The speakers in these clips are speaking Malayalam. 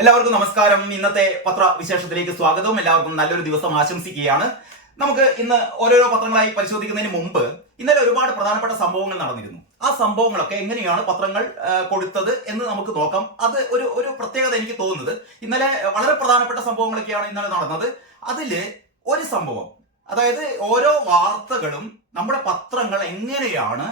എല്ലാവർക്കും നമസ്കാരം. ഇന്നത്തെ പത്രവിശേഷത്തിലേക്ക് സ്വാഗതം. എല്ലാവർക്കും നല്ലൊരു ദിവസം ആശംസിക്കുകയാണ്. നമുക്ക് ഇന്ന് ഓരോരോ പത്രങ്ങളായി പരിശോധിക്കുന്നതിന് മുമ്പ് ഇന്നലെ ഒരുപാട് പ്രധാനപ്പെട്ട സംഭവങ്ങൾ നടന്നിരുന്നു. ആ സംഭവങ്ങളൊക്കെ എങ്ങനെയാണ് പത്രങ്ങൾ കൊടുത്തത് എന്ന് നമുക്ക് നോക്കാം. അത് ഒരു പ്രത്യേകത എനിക്ക് തോന്നുന്നത്, ഇന്നലെ വളരെ പ്രധാനപ്പെട്ട സംഭവങ്ങളൊക്കെയാണ് ഇന്നലെ നടന്നത്. അതില് ഒരു സംഭവം, അതായത് ഓരോ വാർത്തകളും നമ്മുടെ പത്രങ്ങൾ എങ്ങനെയാണ്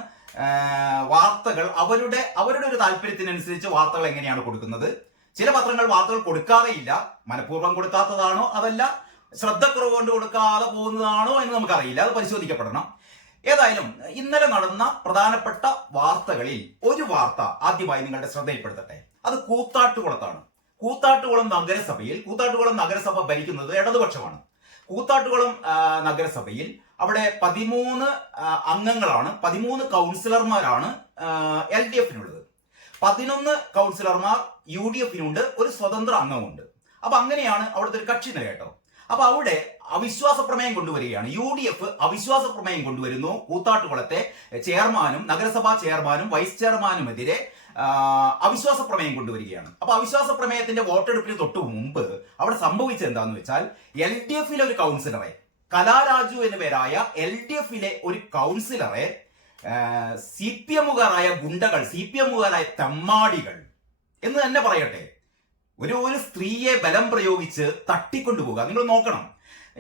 വാർത്തകൾ അവരുടെ ഒരു താല്പര്യത്തിനനുസരിച്ച് വാർത്തകൾ എങ്ങനെയാണ് കൊടുക്കുന്നത്. ചില പത്രങ്ങൾ വാർത്തകൾ കൊടുക്കാതെയില്ല. മനഃപൂർവ്വം കൊടുക്കാത്തതാണോ അതല്ല ശ്രദ്ധക്കുറവ് കൊണ്ട് കൊടുക്കാതെ പോകുന്നതാണോ എന്ന് നമുക്കറിയില്ല. അത് പരിശോധിക്കപ്പെടണം. ഏതായാലും ഇന്നലെ നടന്ന പ്രധാനപ്പെട്ട വാർത്തകളിൽ ഒരു വാർത്ത ആദ്യമായി നിങ്ങളുടെ ശ്രദ്ധയിൽപ്പെടുത്തട്ടെ. അത് കൂത്താട്ടുകുളത്താണ്. കൂത്താട്ടുകുളം നഗരസഭ ഭരിക്കുന്നത് ഇടതുപക്ഷമാണ്. കൂത്താട്ടുകുളം നഗരസഭയിൽ അവിടെ 13 അംഗങ്ങളാണ്, 13 കൗൺസിലർമാരാണ് LDF-നുള്ളത്. 11 കൗൺസിലർമാർ UDF-നുണ്ട്, ഒരു സ്വതന്ത്ര അംഗമുണ്ട്. അപ്പൊ അങ്ങനെയാണ് അവിടുത്തെ ഒരു കക്ഷി നില കേട്ടോ. അപ്പൊ അവിടെ അവിശ്വാസ പ്രമേയം കൊണ്ടുവരികയാണ്. UDF അവിശ്വാസ പ്രമേയം കൊണ്ടുവരുന്നു. കൂത്താട്ടുകുളത്തെ ചെയർമാനും നഗരസഭാ ചെയർമാനും വൈസ് ചെയർമാനുമെതിരെ അവിശ്വാസ പ്രമേയം കൊണ്ടുവരികയാണ്. അപ്പൊ അവിശ്വാസ പ്രമേയത്തിന്റെ വോട്ടെടുപ്പിന് തൊട്ടു മുമ്പ് അവിടെ സംഭവിച്ചത് എന്താന്ന് വെച്ചാൽ, LDF-ലെ ഒരു കൗൺസിലറെ, കലാരാജു എന്ന പേരായ LDF-ലെ ഒരു കൗൺസിലറെ CPM-കാരായ ഗുണ്ടകൾ, CPM-കാരായ തെമ്മാടികൾ എന്ന് തന്നെ പറയട്ടെ, ഒരു സ്ത്രീയെ ബലം പ്രയോഗിച്ച് തട്ടിക്കൊണ്ടുപോകുക. നിങ്ങൾ നോക്കണം.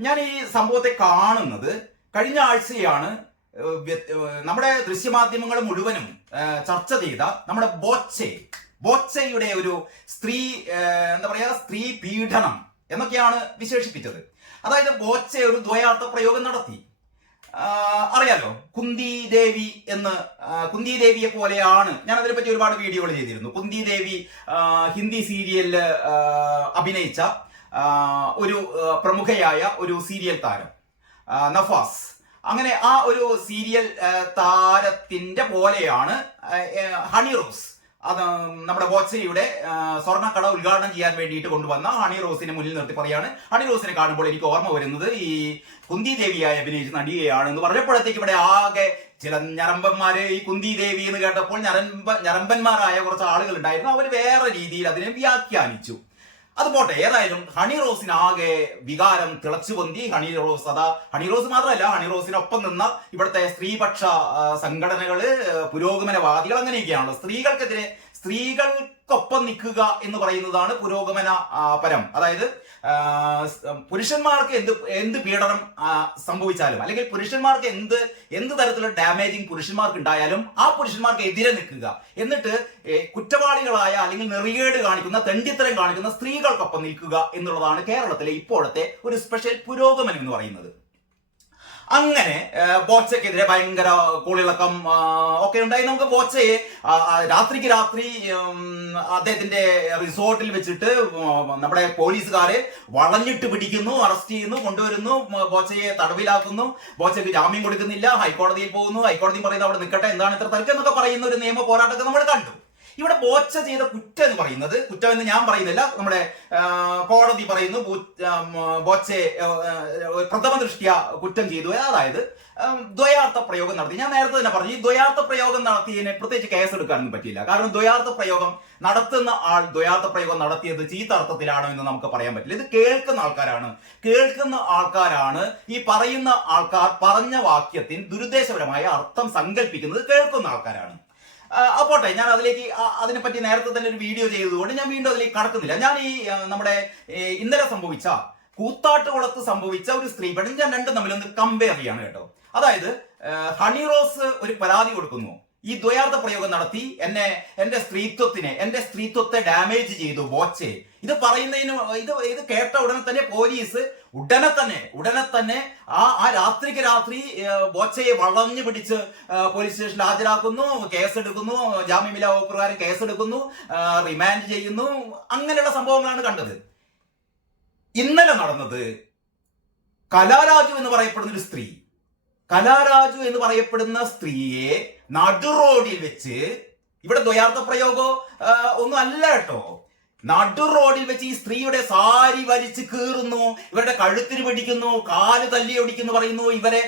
ഞാൻ ഈ സംഭവത്തെ കാണുന്നത് കഴിഞ്ഞ ആഴ്ചയാണ്. നമ്മുടെ ദൃശ്യമാധ്യമങ്ങൾ മുഴുവനും ചർച്ച ചെയ്ത നമ്മുടെ ബോച്ചയുടെ ഒരു സ്ത്രീ സ്ത്രീ പീഡനം എന്നൊക്കെയാണ് വിശേഷിപ്പിച്ചത്. അതായത് ബോച്ച ഒരു ദ്വയാർത്ഥ പ്രയോഗം നടത്തി. അറിയാലോ, കുന്തി ദേവിയെ പോലെയാണ്. ഞാൻ അതിനെപ്പറ്റി ഒരുപാട് വീഡിയോകൾ ചെയ്തിരുന്നു. കുന്തി ദേവി ഹിന്ദി സീരിയലിൽ അഭിനയിച്ച ഒരു പ്രമുഖയായ ഒരു സീരിയൽ താരം നഫാസ്. അങ്ങനെ ആ ഒരു സീരിയൽ താരത്തിന്റെ പോലെയാണ് ഹണി റോസ്. അത് നമ്മുടെ ബോച്ചയുടെ സ്വർണ്ണക്കട ഉദ്ഘാടനം ചെയ്യാൻ വേണ്ടിയിട്ട് കൊണ്ടുവന്ന ഹണി റോസിനെ മുന്നിൽ നിർത്തി പറയാണ്. ഹണി റോസിനെ കാണുമ്പോൾ എനിക്ക് ഓർമ്മ വരുന്നത് ഈ കുന്തി ദേവിയായി അഭിനയിച്ച് നടികയാണ് എന്ന് പറഞ്ഞപ്പോഴത്തേക്ക് ഇവിടെ ആകെ ചില ഞരമ്പന്മാര് ഈ കുന്തി ദേവി എന്ന് കേട്ടപ്പോൾ ഞരമ്പന്മാരായ കുറച്ച് ആളുകൾ ഉണ്ടായിരുന്നു. അവർ വേറെ രീതിയിൽ അതിനെ വ്യാഖ്യാനിച്ചു. അത് പോട്ടെ. ഏതായാലും ഹണി റോസിനാകെ വികാരം തിളച്ചു പൊന്തി. ഹണി റോസ് മാത്രമല്ല, ഹണി റോസിനൊപ്പം നിന്ന ഇവിടുത്തെ സ്ത്രീപക്ഷ സംഘടനകള്, പുരോഗമനവാദികൾ, അങ്ങനെയൊക്കെയാണല്ലോ. സ്ത്രീകൾക്കൊപ്പം നിൽക്കുക എന്ന് പറയുന്നതാണ് പുരോഗമന പരം. അതായത് പുരുഷന്മാർക്ക് എന്ത് പീഡനം സംഭവിച്ചാലും, അല്ലെങ്കിൽ പുരുഷന്മാർക്ക് എന്ത് തരത്തിലുള്ള ഡാമേജിങ് പുരുഷന്മാർക്ക് ഉണ്ടായാലും ആ പുരുഷന്മാർക്ക് എതിരെ നിൽക്കുക, എന്നിട്ട് കുറ്റവാളികളായ അല്ലെങ്കിൽ നെറികേട് കാണിക്കുന്ന, തെണ്ടിത്തരം കാണിക്കുന്ന സ്ത്രീകൾക്കൊപ്പം നിൽക്കുക എന്നുള്ളതാണ് കേരളത്തിലെ ഇപ്പോഴത്തെ ഒരു സ്പെഷ്യൽ പുരോഗമനം എന്ന് പറയുന്നത്. അങ്ങനെ ബോച്ചയ്ക്കെതിരെ ഭയങ്കര കൂളിളക്കം ഒക്കെ ഉണ്ടായി. നമുക്ക് ബോച്ചയെ രാത്രിക്ക് രാത്രി അദ്ദേഹത്തിന്റെ റിസോർട്ടിൽ വെച്ചിട്ട് നമ്മുടെ പോലീസുകാരെ വളഞ്ഞിട്ട് പിടിക്കുന്നു, അറസ്റ്റ് ചെയ്യുന്നു, കൊണ്ടുവരുന്നു, ബോച്ചയെ തടവിലാക്കുന്നു. ബോച്ചയ്ക്ക് ജാമ്യം കൊടുക്കുന്നില്ല. ഹൈക്കോടതിയിൽ പോകുന്നു. ഹൈക്കോടതി പറയുന്നത് അവിടെ നിൽക്കട്ടെ, എന്താണ് ഇത്ര തർക്കം എന്നൊക്കെ പറയുന്ന ഒരു നിയമ പോരാട്ടമൊക്കെ നമ്മൾ കണ്ടു. ഇവിടെ ബോച്ച ചെയ്ത കുറ്റം എന്ന് പറയുന്നത്, കുറ്റമെന്ന് ഞാൻ പറയുന്നില്ല, നമ്മുടെ കോടതി പറയുന്നു ബോച്ചയെ പ്രഥമ ദൃഷ്ട്യാ കുറ്റം ചെയ്തു. അതായത് ദ്വയാർത്ഥ പ്രയോഗം നടത്തി. ഞാൻ നേരത്തെ തന്നെ പറഞ്ഞു, ഈ ദ്വയാർത്ഥ പ്രയോഗം നടത്തിയതിനെ പ്രത്യേകിച്ച് കേസെടുക്കാനൊന്നും പറ്റില്ല. കാരണം ദ്വയാർത്ഥ പ്രയോഗം നടത്തുന്ന ആൾ ദ്വയാർത്ഥ പ്രയോഗം നടത്തിയത് ചീത്ത അർത്ഥത്തിലാണോ എന്ന് നമുക്ക് പറയാൻ പറ്റില്ല. ഇത് കേൾക്കുന്ന ആൾക്കാരാണ് ഈ പറയുന്ന ആൾക്കാർ പറഞ്ഞ വാക്യത്തിന് ദുരുദ്ദേശപരമായ അർത്ഥം സങ്കല്പിക്കുന്നത് കേൾക്കുന്ന ആൾക്കാരാണ്. അപ്പോട്ടെ, ഞാൻ അതിനെപ്പറ്റി നേരത്തെ തന്നെ ഒരു വീഡിയോ ചെയ്തതുകൊണ്ട് ഞാൻ വീണ്ടും അതിലേക്ക് കടക്കുന്നില്ല. ഞാൻ ഈ നമ്മുടെ ഇന്നലെ സംഭവിച്ച കൂത്താട്ടുകുളത്ത് സംഭവിച്ച ഒരു സ്ത്രീ പീഡനം ഞാൻ രണ്ടും തമ്മിലൊന്ന് കമ്പയർ ചെയ്യാണ് കേട്ടോ. അതായത് ഹണി റോസ് ഒരു പരാതി കൊടുക്കുന്നു. ഈ ദ്വയാർത്ഥ പ്രയോഗം നടത്തി എന്റെ സ്ത്രീത്വത്തെ ഡാമേജ് ചെയ്തു ബോച്ചെ. ഇത് പറയുന്നതിന് ഇത് കേട്ട ഉടനെ തന്നെ പോലീസ് ഉടനെ തന്നെ ആ രാത്രിക്ക് രാത്രി ബോച്ചയെ വളഞ്ഞു പിടിച്ച് പോലീസ് സ്റ്റേഷനിൽ ഹാജരാക്കുന്നു, കേസെടുക്കുന്നു, ജാമ്യമില്ലാ വകുപ്പ് പ്രകാരം കേസെടുക്കുന്നു, റിമാൻഡ് ചെയ്യുന്നു. അങ്ങനെയുള്ള സംഭവങ്ങളാണ് കണ്ടത്. ഇന്നലെ നടന്നത് കലാരാജു എന്ന് പറയപ്പെടുന്ന സ്ത്രീയെ നടു റോഡിൽ വെച്ച്, ഇവിടെ ദ്വയാർത്ഥ പ്രയോഗം ഒന്നും അല്ല കേട്ടോ, നടു റോഡിൽ വെച്ച് ഈ സ്ത്രീയുടെ സാരി വലിച്ച് കീറുന്നു, ഇവരുടെ കഴുത്തിന് പിടിക്കുന്നു, കാല് തല്ലി ഒടിക്കുന്നു പറയുന്നു, ഇവരെ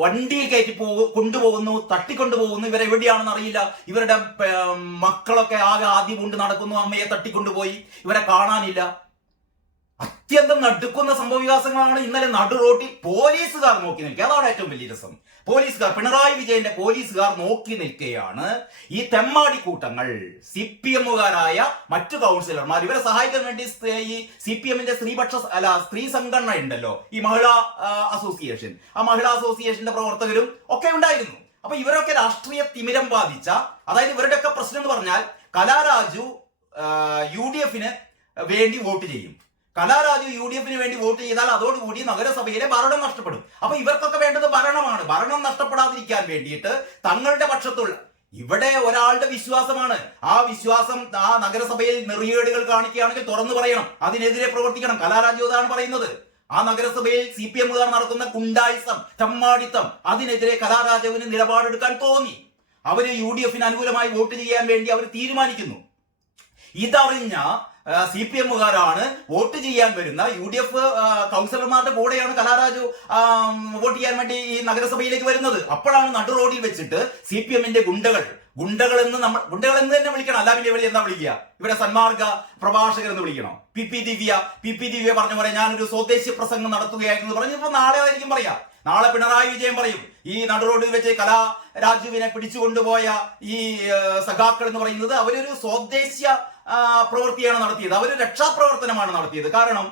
വണ്ടിയിൽ കയറ്റി കൊണ്ടുപോകുന്നു, തട്ടിക്കൊണ്ടുപോകുന്നു. ഇവരെ എവിടെയാണെന്ന് അറിയില്ല. ഇവരുടെ മക്കളൊക്കെ ആകെ ആദ്യം കൊണ്ട് നടക്കുന്നു, അമ്മയെ തട്ടിക്കൊണ്ടുപോയി, ഇവരെ കാണാനില്ല. അത്യന്തം നടുക്കുന്ന സംഭവവികാസങ്ങളാണ് ഇന്നലെ നടു റോഡിൽ പോലീസുകാർ നോക്കി നിൽക്കുക. അതാണ് ഏറ്റവും വലിയ രസം. പോലീസുകാർ, പിണറായി വിജയന്റെ പോലീസുകാർ നോക്കി നിൽക്കുകയാണ്. ഈ തെമ്മാടി കൂട്ടങ്ങൾ, CPM-കാരായ മറ്റു കൗൺസിലർമാർ, ഇവരെ സഹായിക്കാൻ വേണ്ടി ഈ CPM-ന്റെ സ്ത്രീ സംഘടന ഉണ്ടല്ലോ, ഈ മഹിളാ അസോസിയേഷൻ, ആ മഹിളാ അസോസിയേഷന്റെ പ്രവർത്തകരും ഒക്കെ ഉണ്ടായിരുന്നു. അപ്പൊ ഇവരൊക്കെ രാഷ്ട്രീയ തിമിരം ബാധിച്ച, അതായത് ഇവരുടെയൊക്കെ പ്രശ്നം എന്ന് പറഞ്ഞാൽ കലാരാജു UDF-ന് വേണ്ടി വോട്ട് ചെയ്യും. കലാരാജു UDF-ന് വേണ്ടി വോട്ട് ചെയ്താൽ അതോടുകൂടി നഗരസഭയിലെ ഭരണം നഷ്ടപ്പെടും. അപ്പൊ ഇവർക്കൊക്കെ വേണ്ടത് ഭരണമാണ്. ഭരണം നഷ്ടപ്പെടാതിരിക്കാൻ വേണ്ടിയിട്ട് തങ്ങളുടെ പക്ഷത്തുള്ള, ഇവിടെ ഒരാളുടെ വിശ്വാസമാണ്, ആ വിശ്വാസം ആ നഗരസഭയിൽ നെറിയേടുകൾ കാണിക്കുകയാണെങ്കിൽ തുറന്നു പറയണം, അതിനെതിരെ പ്രവർത്തിക്കണം. കലാരാജു അതാണ് പറയുന്നത്. ആ നഗരസഭയിൽ CPM-കാർ നടത്തുന്ന കുണ്ടായിസം, തെമ്മാടിത്തം, അതിനെതിരെ കലാരാജുവിന് നിലപാടെടുക്കാൻ തോന്നി. അവര് UDF-ന് അനുകൂലമായി വോട്ട് ചെയ്യാൻ വേണ്ടി അവർ തീരുമാനിക്കുന്നു. ഇതറിഞ്ഞ CPM-കാരാണ് വോട്ട് ചെയ്യാൻ വരുന്ന UDF കൗൺസിലർമാരുടെ കൂടെയാണ് കലാരാജു വോട്ട് ചെയ്യാൻ വേണ്ടി ഈ നഗരസഭയിലേക്ക് വരുന്നത്. അപ്പോഴാണ് നടു റോഡിൽ വെച്ചിട്ട് CPM-ന്റെ ഗുണ്ടകൾ എന്ന് തന്നെ വിളിക്കണം, അല്ല പിന്നെ ഇവിടെ എന്താ വിളിക്കുക? ഇവിടെ സന്മാർഗ പ്രഭാഷകർ എന്ന് വിളിക്കണം. പി പി ദിവ്യ പറഞ്ഞ പോലെ ഞാനൊരു സ്വദേശി പ്രസംഗം നടത്തുകയായിരുന്നു പറഞ്ഞു. ഇപ്പൊ നാളെ ആയിരിക്കും പറയാ, നാളെ പിണറായി വിജയൻ പറയും ഈ നടു റോഡിൽ വെച്ച് കലാരാജുവിനെ പിടിച്ചുകൊണ്ടുപോയ ഈ സഖാക്കൾ എന്ന് പറയുന്നത് അവരൊരു സ്വദേശീയ പ്രവൃത്തിയാണ് നടത്തിയത്, അവർ രക്ഷാപ്രവർത്തനമാണ് നടത്തിയത്. കാരണം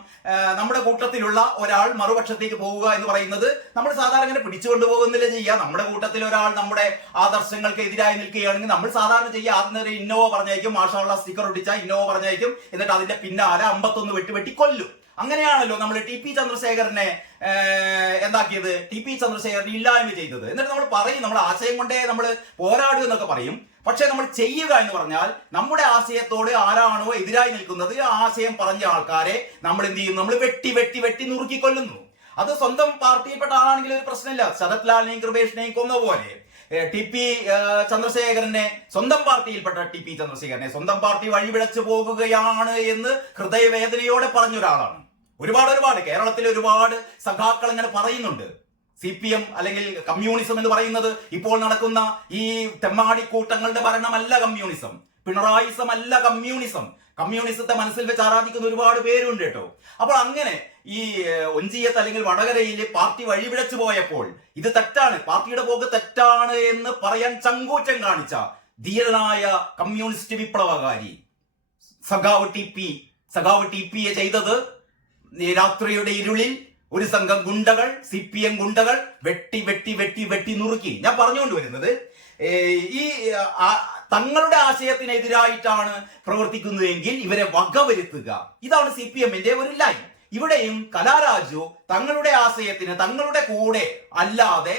നമ്മുടെ കൂട്ടത്തിലുള്ള ഒരാൾ മറുപക്ഷത്തേക്ക് പോവുക എന്ന് പറയുന്നത് നമ്മൾ സാധാരണ പിടിച്ചുകൊണ്ടു പോകുന്നില്ല ചെയ്യുക. നമ്മുടെ കൂട്ടത്തിൽ ഒരാൾ നമ്മുടെ ആദർശങ്ങൾക്ക് എതിരായി നിൽക്കുകയാണെങ്കിൽ നമ്മൾ സാധാരണ ചെയ്യുക, ആദ്യം ഒരു ഇന്നോവ പറഞ്ഞയക്കും, മാഷാള്ള സ്റ്റിക്കർ ഒട്ടിച്ച ഇന്നോവ പറഞ്ഞയക്കും, എന്നിട്ട് അതിന്റെ പിന്നാലെ 51 വെട്ടി കൊല്ലും. അങ്ങനെയാണല്ലോ നമ്മൾ TP ചന്ദ്രശേഖരനെ എന്താക്കിയത്, TP ചന്ദ്രശേഖരനെ ഇല്ലായ്മ ചെയ്തത്. എന്നിട്ട് നമ്മൾ പറയും നമ്മുടെ ആശയം കൊണ്ടേ നമ്മൾ പോരാടുക എന്നൊക്കെ പറയും. പക്ഷെ നമ്മൾ ചെയ്യുക എന്ന് പറഞ്ഞാൽ നമ്മുടെ ആശയത്തോട് ആരാണോ എതിരായി നിൽക്കുന്നത് ആ ആശയം പറഞ്ഞ ആൾക്കാരെ നമ്മൾ എന്ത് ചെയ്യുന്നു, നമ്മൾ വെട്ടി നുറുക്കിക്കൊല്ലുന്നു. അത് സ്വന്തം പാർട്ടിയിൽപ്പെട്ട ആളാണെങ്കിൽ ഒരു പ്രശ്നമില്ല. ശരത് ലാലിനെയും കൃപേഷിനെയും കൊന്ന പോലെ TP ചന്ദ്രശേഖരനെ, സ്വന്തം പാർട്ടിയിൽപ്പെട്ട TP ചന്ദ്രശേഖരനെ സ്വന്തം പാർട്ടി വഴിപിഴച്ചു പോകുകയാണ് എന്ന് ഹൃദയവേദനയോടെ പറഞ്ഞൊരാളാണ്. ഒരുപാട് കേരളത്തിൽ ഒരുപാട് സഖാക്കൾ ഇങ്ങനെ പറയുന്നുണ്ട്. CPM അല്ലെങ്കിൽ കമ്മ്യൂണിസം എന്ന് പറയുന്നത് ഇപ്പോൾ നടക്കുന്ന ഈ തെമ്മാടി കൂട്ടങ്ങളുടെ ഭരണമല്ല കമ്മ്യൂണിസം, പിണറായിസം അല്ല കമ്മ്യൂണിസം. കമ്മ്യൂണിസത്തെ മനസ്സിൽ വെച്ച് ആരാധിക്കുന്ന ഒരുപാട് പേരുണ്ട് കേട്ടോ. അപ്പോൾ അങ്ങനെ ഈ ഒഞ്ചിയത്ത് അല്ലെങ്കിൽ വടകരയിൽ പാർട്ടി വഴിപിഴച്ചു പോയപ്പോൾ ഇത് തെറ്റാണ്, പാർട്ടിയുടെ പോക്ക് തെറ്റാണ് എന്ന് പറയാൻ ചങ്കൂറ്റം കാണിച്ച ധീരനായ കമ്മ്യൂണിസ്റ്റ് വിപ്ലവകാരി സഖാവ് TP ചെയ്തത് രാത്രിയുടെ ഇരുളിൽ ഒരു സംഘം ഗുണ്ടകൾ, CPM ഗുണ്ടകൾ വെട്ടി നുറുക്കി. ഞാൻ പറഞ്ഞുകൊണ്ട് വരുന്നത് ഈ തങ്ങളുടെ ആശയത്തിനെതിരായിട്ടാണ് പ്രവർത്തിക്കുന്നതെങ്കിൽ ഇവരെ വകവരുത്തുക, ഇതാണ് CPM-ന്റെ ഒരു ലൈൻ. ഇവിടെയും കലാരാജു തങ്ങളുടെ ആശയത്തിന് തങ്ങളുടെ കൂടെ അല്ലാതെ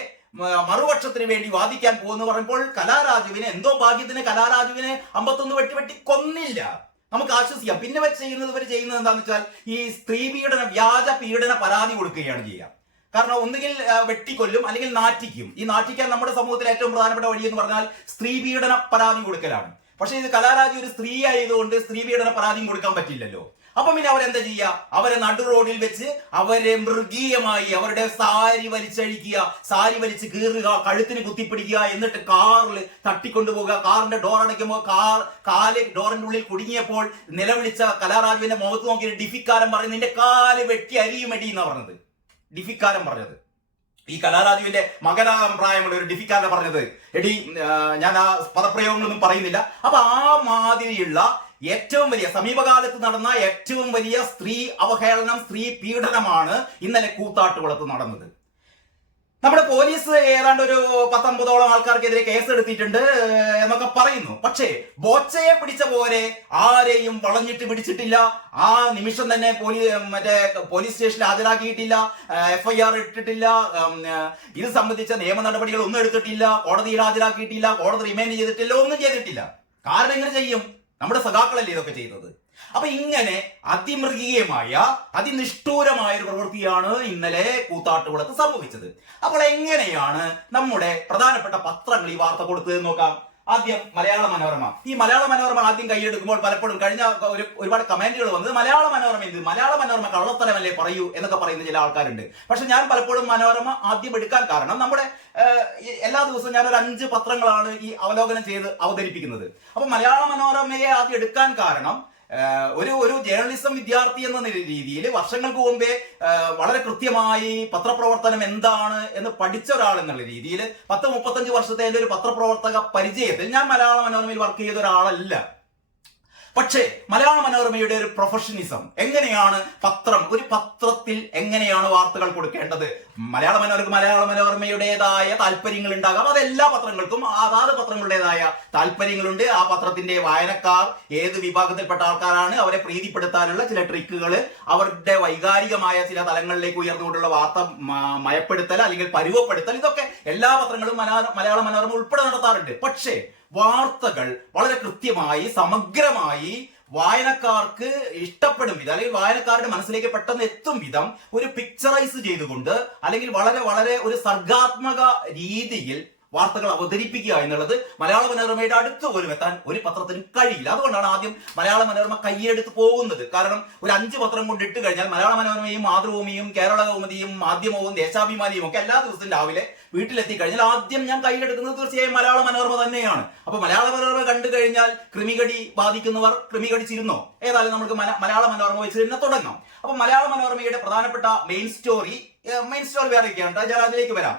മറുപക്ഷത്തിന് വേണ്ടി വാദിക്കാൻ പോകുന്നു പറയുമ്പോൾ കലാരാജുവിനെ എന്തോ ഭാഗ്യത്തിന് കലാരാജുവിനെ 51 വെട്ടി കൊന്നില്ല. നമുക്ക് ആശ്വസിക്കാം. പിന്നെ ഇവർ ചെയ്യുന്നത് എന്താണെന്ന് വെച്ചാൽ ഈ സ്ത്രീ പീഡന, വ്യാജ പീഡന പരാതി കൊടുക്കുകയാണ് ചെയ്യുക. കാരണം ഒന്നുകിൽ വെട്ടിക്കൊല്ലും അല്ലെങ്കിൽ നാറ്റിക്കും. ഈ നാറ്റിക്കാൻ നമ്മുടെ സമൂഹത്തിൽ ഏറ്റവും പ്രധാനപ്പെട്ട വഴി എന്ന് പറഞ്ഞാൽ സ്ത്രീ പീഡന പരാതി കൊടുക്കലാണ്. പക്ഷെ ഇത് കലാരാജു ഒരു സ്ത്രീ ആയതുകൊണ്ട് സ്ത്രീ പീഡന പരാതിയും കൊടുക്കാൻ പറ്റില്ലല്ലോ. അപ്പം പിന്നെ അവരെന്താ ചെയ്യുക, അവരെ നടു റോഡിൽ വെച്ച് അവരെ മൃഗീയമായി അവരുടെ സാരി വലിച്ച് കീറുക, കഴുത്തിന് കുത്തിപ്പിടിക്കുക, എന്നിട്ട് കാറിൽ തട്ടിക്കൊണ്ടുപോകുക. കാറിന്റെ ഡോർ അടയ്ക്കുമ്പോൾ കാല് ഡോറിന്റെ ഉള്ളിൽ കുടുങ്ങിയപ്പോൾ നിലവിളിച്ച കലാരാജുവിന്റെ മുഖത്ത് നോക്കി ഡിഫിക്കാരൻ പറയുന്നത് നിന്റെ കാല് വെട്ടി അരിയുമെടി എന്നാ പറഞ്ഞത്. ഡിഫിക്കാരൻ പറഞ്ഞത് ഈ കലാരാജുവിന്റെ മകനാകാൻ പ്രായമുള്ള ഒരു ഡിഫിക്കാരൻ പറഞ്ഞത്. എടി ഞാൻ ആ പദപ്രയോഗങ്ങളൊന്നും പറയുന്നില്ല. അപ്പൊ ആ മാതിരിയുള്ള ഏറ്റവും വലിയ സമീപകാലത്ത് നടന്ന ഏറ്റവും വലിയ സ്ത്രീ അവഹേളനം, സ്ത്രീ പീഡനമാണ് ഇന്നലെ കൂത്താട്ടുകുളത്ത് നടന്നത്. നമ്മുടെ പോലീസ് ഏതാണ്ട് ഒരു 19ഓളം ആൾക്കാർക്കെതിരെ കേസെടുത്തിട്ടുണ്ട് എന്നൊക്കെ പറയുന്നു. പക്ഷേ ബോച്ചയെ പിടിച്ച പോലെ ആരെയും വളഞ്ഞിട്ട് പിടിച്ചിട്ടില്ല. ആ നിമിഷം തന്നെ പോലീസ് സ്റ്റേഷനിൽ ഹാജരാക്കിയിട്ടില്ല, FIR ഇട്ടിട്ടില്ല, ഇത് സംബന്ധിച്ച നിയമ നടപടികൾ ഒന്നും എടുത്തിട്ടില്ല, കോടതിയിൽ ഹാജരാക്കിയിട്ടില്ല, കോടതി റിമാൻഡ് ചെയ്തിട്ടില്ല, ഒന്നും ചെയ്തിട്ടില്ല. കാരണം എങ്ങനെ ചെയ്യും? നമ്മുടെ സഖാക്കളല്ലേ ഇതൊക്കെ ചെയ്തത്. അപ്പൊ ഇങ്ങനെ അതിമൃഗീയമായ അതിനിഷ്ഠൂരമായ ഒരു പ്രവൃത്തിയാണ് ഇന്നലെ കൂത്താട്ടുകുളത്ത് സംഭവിച്ചത്. അപ്പോൾ എങ്ങനെയാണ് നമ്മുടെ പ്രധാനപ്പെട്ട പത്രങ്ങൾ ഈ വാർത്ത കൊടുത്തതെന്ന് നോക്കാം. ആദ്യം മലയാള മനോരമ. ഈ മലയാള മനോരമ ആദ്യം കൈയെടുക്കുമ്പോൾ പലപ്പോഴും കഴിഞ്ഞ ഒരുപാട് കമന്റുകൾ വന്നത് മലയാള മനോരമ മലയാള മനോരമ കള്ളത്തരമല്ലേ പറയൂ എന്നൊക്കെ പറയുന്ന ചില ആൾക്കാരുണ്ട്. പക്ഷെ ഞാൻ പലപ്പോഴും മനോരമ ആദ്യം എടുക്കാൻ കാരണം നമ്മുടെ എല്ലാ ദിവസവും ഞാൻ ഒരു 5 പത്രങ്ങളാണ് ഈ അവലോകനം ചെയ്ത് അവതരിപ്പിക്കുന്നത്. അപ്പൊ മലയാള മനോരമയെ ആദ്യം എടുക്കാൻ കാരണം ഒരു ജേർണലിസം വിദ്യാർത്ഥി എന്ന രീതിയിൽ വർഷങ്ങൾക്ക് മുമ്പേ വളരെ കൃത്യമായി പത്രപ്രവർത്തനം എന്താണ് എന്ന് പഠിച്ച ഒരാൾ എന്നുള്ള രീതിയിൽ 10-35 വർഷത്തെ എൻ്റെ ഒരു പത്രപ്രവർത്തക പരിചയത്തിൽ ഞാൻ മലയാള മനോരമയിൽ വർക്ക് ചെയ്ത ഒരാളല്ല. പക്ഷേ മലയാള മനോരമയുടെ ഒരു പ്രൊഫഷനിസം, എങ്ങനെയാണ് ഒരു പത്രത്തിൽ എങ്ങനെയാണ് വാർത്തകൾ കൊടുക്കേണ്ടത്, മലയാള മനോരമയുടേതായ താല്പര്യങ്ങൾ ഉണ്ടാകാം. അത് എല്ലാ പത്രങ്ങൾക്കും അതാത് പത്രങ്ങളുടേതായ താല്പര്യങ്ങളുണ്ട്. ആ പത്രത്തിന്റെ വായനക്കാർ ഏത് വിഭാഗത്തിൽപ്പെട്ട ആൾക്കാരാണ്, അവരെ പ്രീതിപ്പെടുത്താനുള്ള ചില ട്രിക്കുകൾ, അവരുടെ വൈകാരികമായ ചില തലങ്ങളിലേക്ക് ഉയർന്നുകൊണ്ടുള്ള വാർത്ത മയപ്പെടുത്തൽ അല്ലെങ്കിൽ പരുവപ്പെടുത്തൽ, ഇതൊക്കെ എല്ലാ പത്രങ്ങളും മലയാള മനോരമ ഉൾപ്പെടെ നടത്താറുണ്ട്. പക്ഷേ വാർത്തകൾ വളരെ കൃത്യമായി സമഗ്രമായി വായനക്കാർക്ക് ഇഷ്ടപ്പെടും വിധം അല്ലെങ്കിൽ വായനക്കാരുടെ മനസ്സിലേക്ക് പെട്ടെന്ന് എത്തും വിധം ഒരു പിക്ചറൈസ് ചെയ്തുകൊണ്ട് അല്ലെങ്കിൽ വളരെ വളരെ ഒരു സർഗാത്മക രീതിയിൽ വാർത്തകൾ അവതരിപ്പിക്കുക എന്നുള്ളത് മലയാള മനോരമയുടെ അടുത്ത് പോലും എത്താൻ ഒരു പത്രത്തിനും കഴിയില്ല. അതുകൊണ്ടാണ് ആദ്യം മലയാള മനോരമ കൈയെടുത്ത് പോകുന്നത്. കാരണം ഒരു 5 പത്രം കൊണ്ട് ഇട്ട് കഴിഞ്ഞാൽ മലയാള മനോരമയും മാതൃഭൂമിയും കേരള കൗമുദിയും മാധ്യമവും ദേശാഭിമാനിയും ഒക്കെ എല്ലാ ദിവസവും രാവിലെ വീട്ടിലെത്തി കഴിഞ്ഞാൽ ആദ്യം ഞാൻ കൈയെടുക്കുന്നത് തീർച്ചയായും മലയാള മനോരമ തന്നെയാണ്. അപ്പൊ മലയാള മനോരമ കണ്ടു കഴിഞ്ഞാൽ കൃമികടി ബാധിക്കുന്നവർ കൃമികടിച്ചിരുന്നോ, ഏതായാലും നമുക്ക് മലയാള മനോരമ വെച്ച് തന്നെ തുടങ്ങാം. അപ്പൊ മലയാള മനോരമയുടെ പ്രധാനപ്പെട്ട മെയിൻ സ്റ്റോറി വേറെയൊക്കെയാണ്. ഞാൻ അതിലേക്ക് വരാം.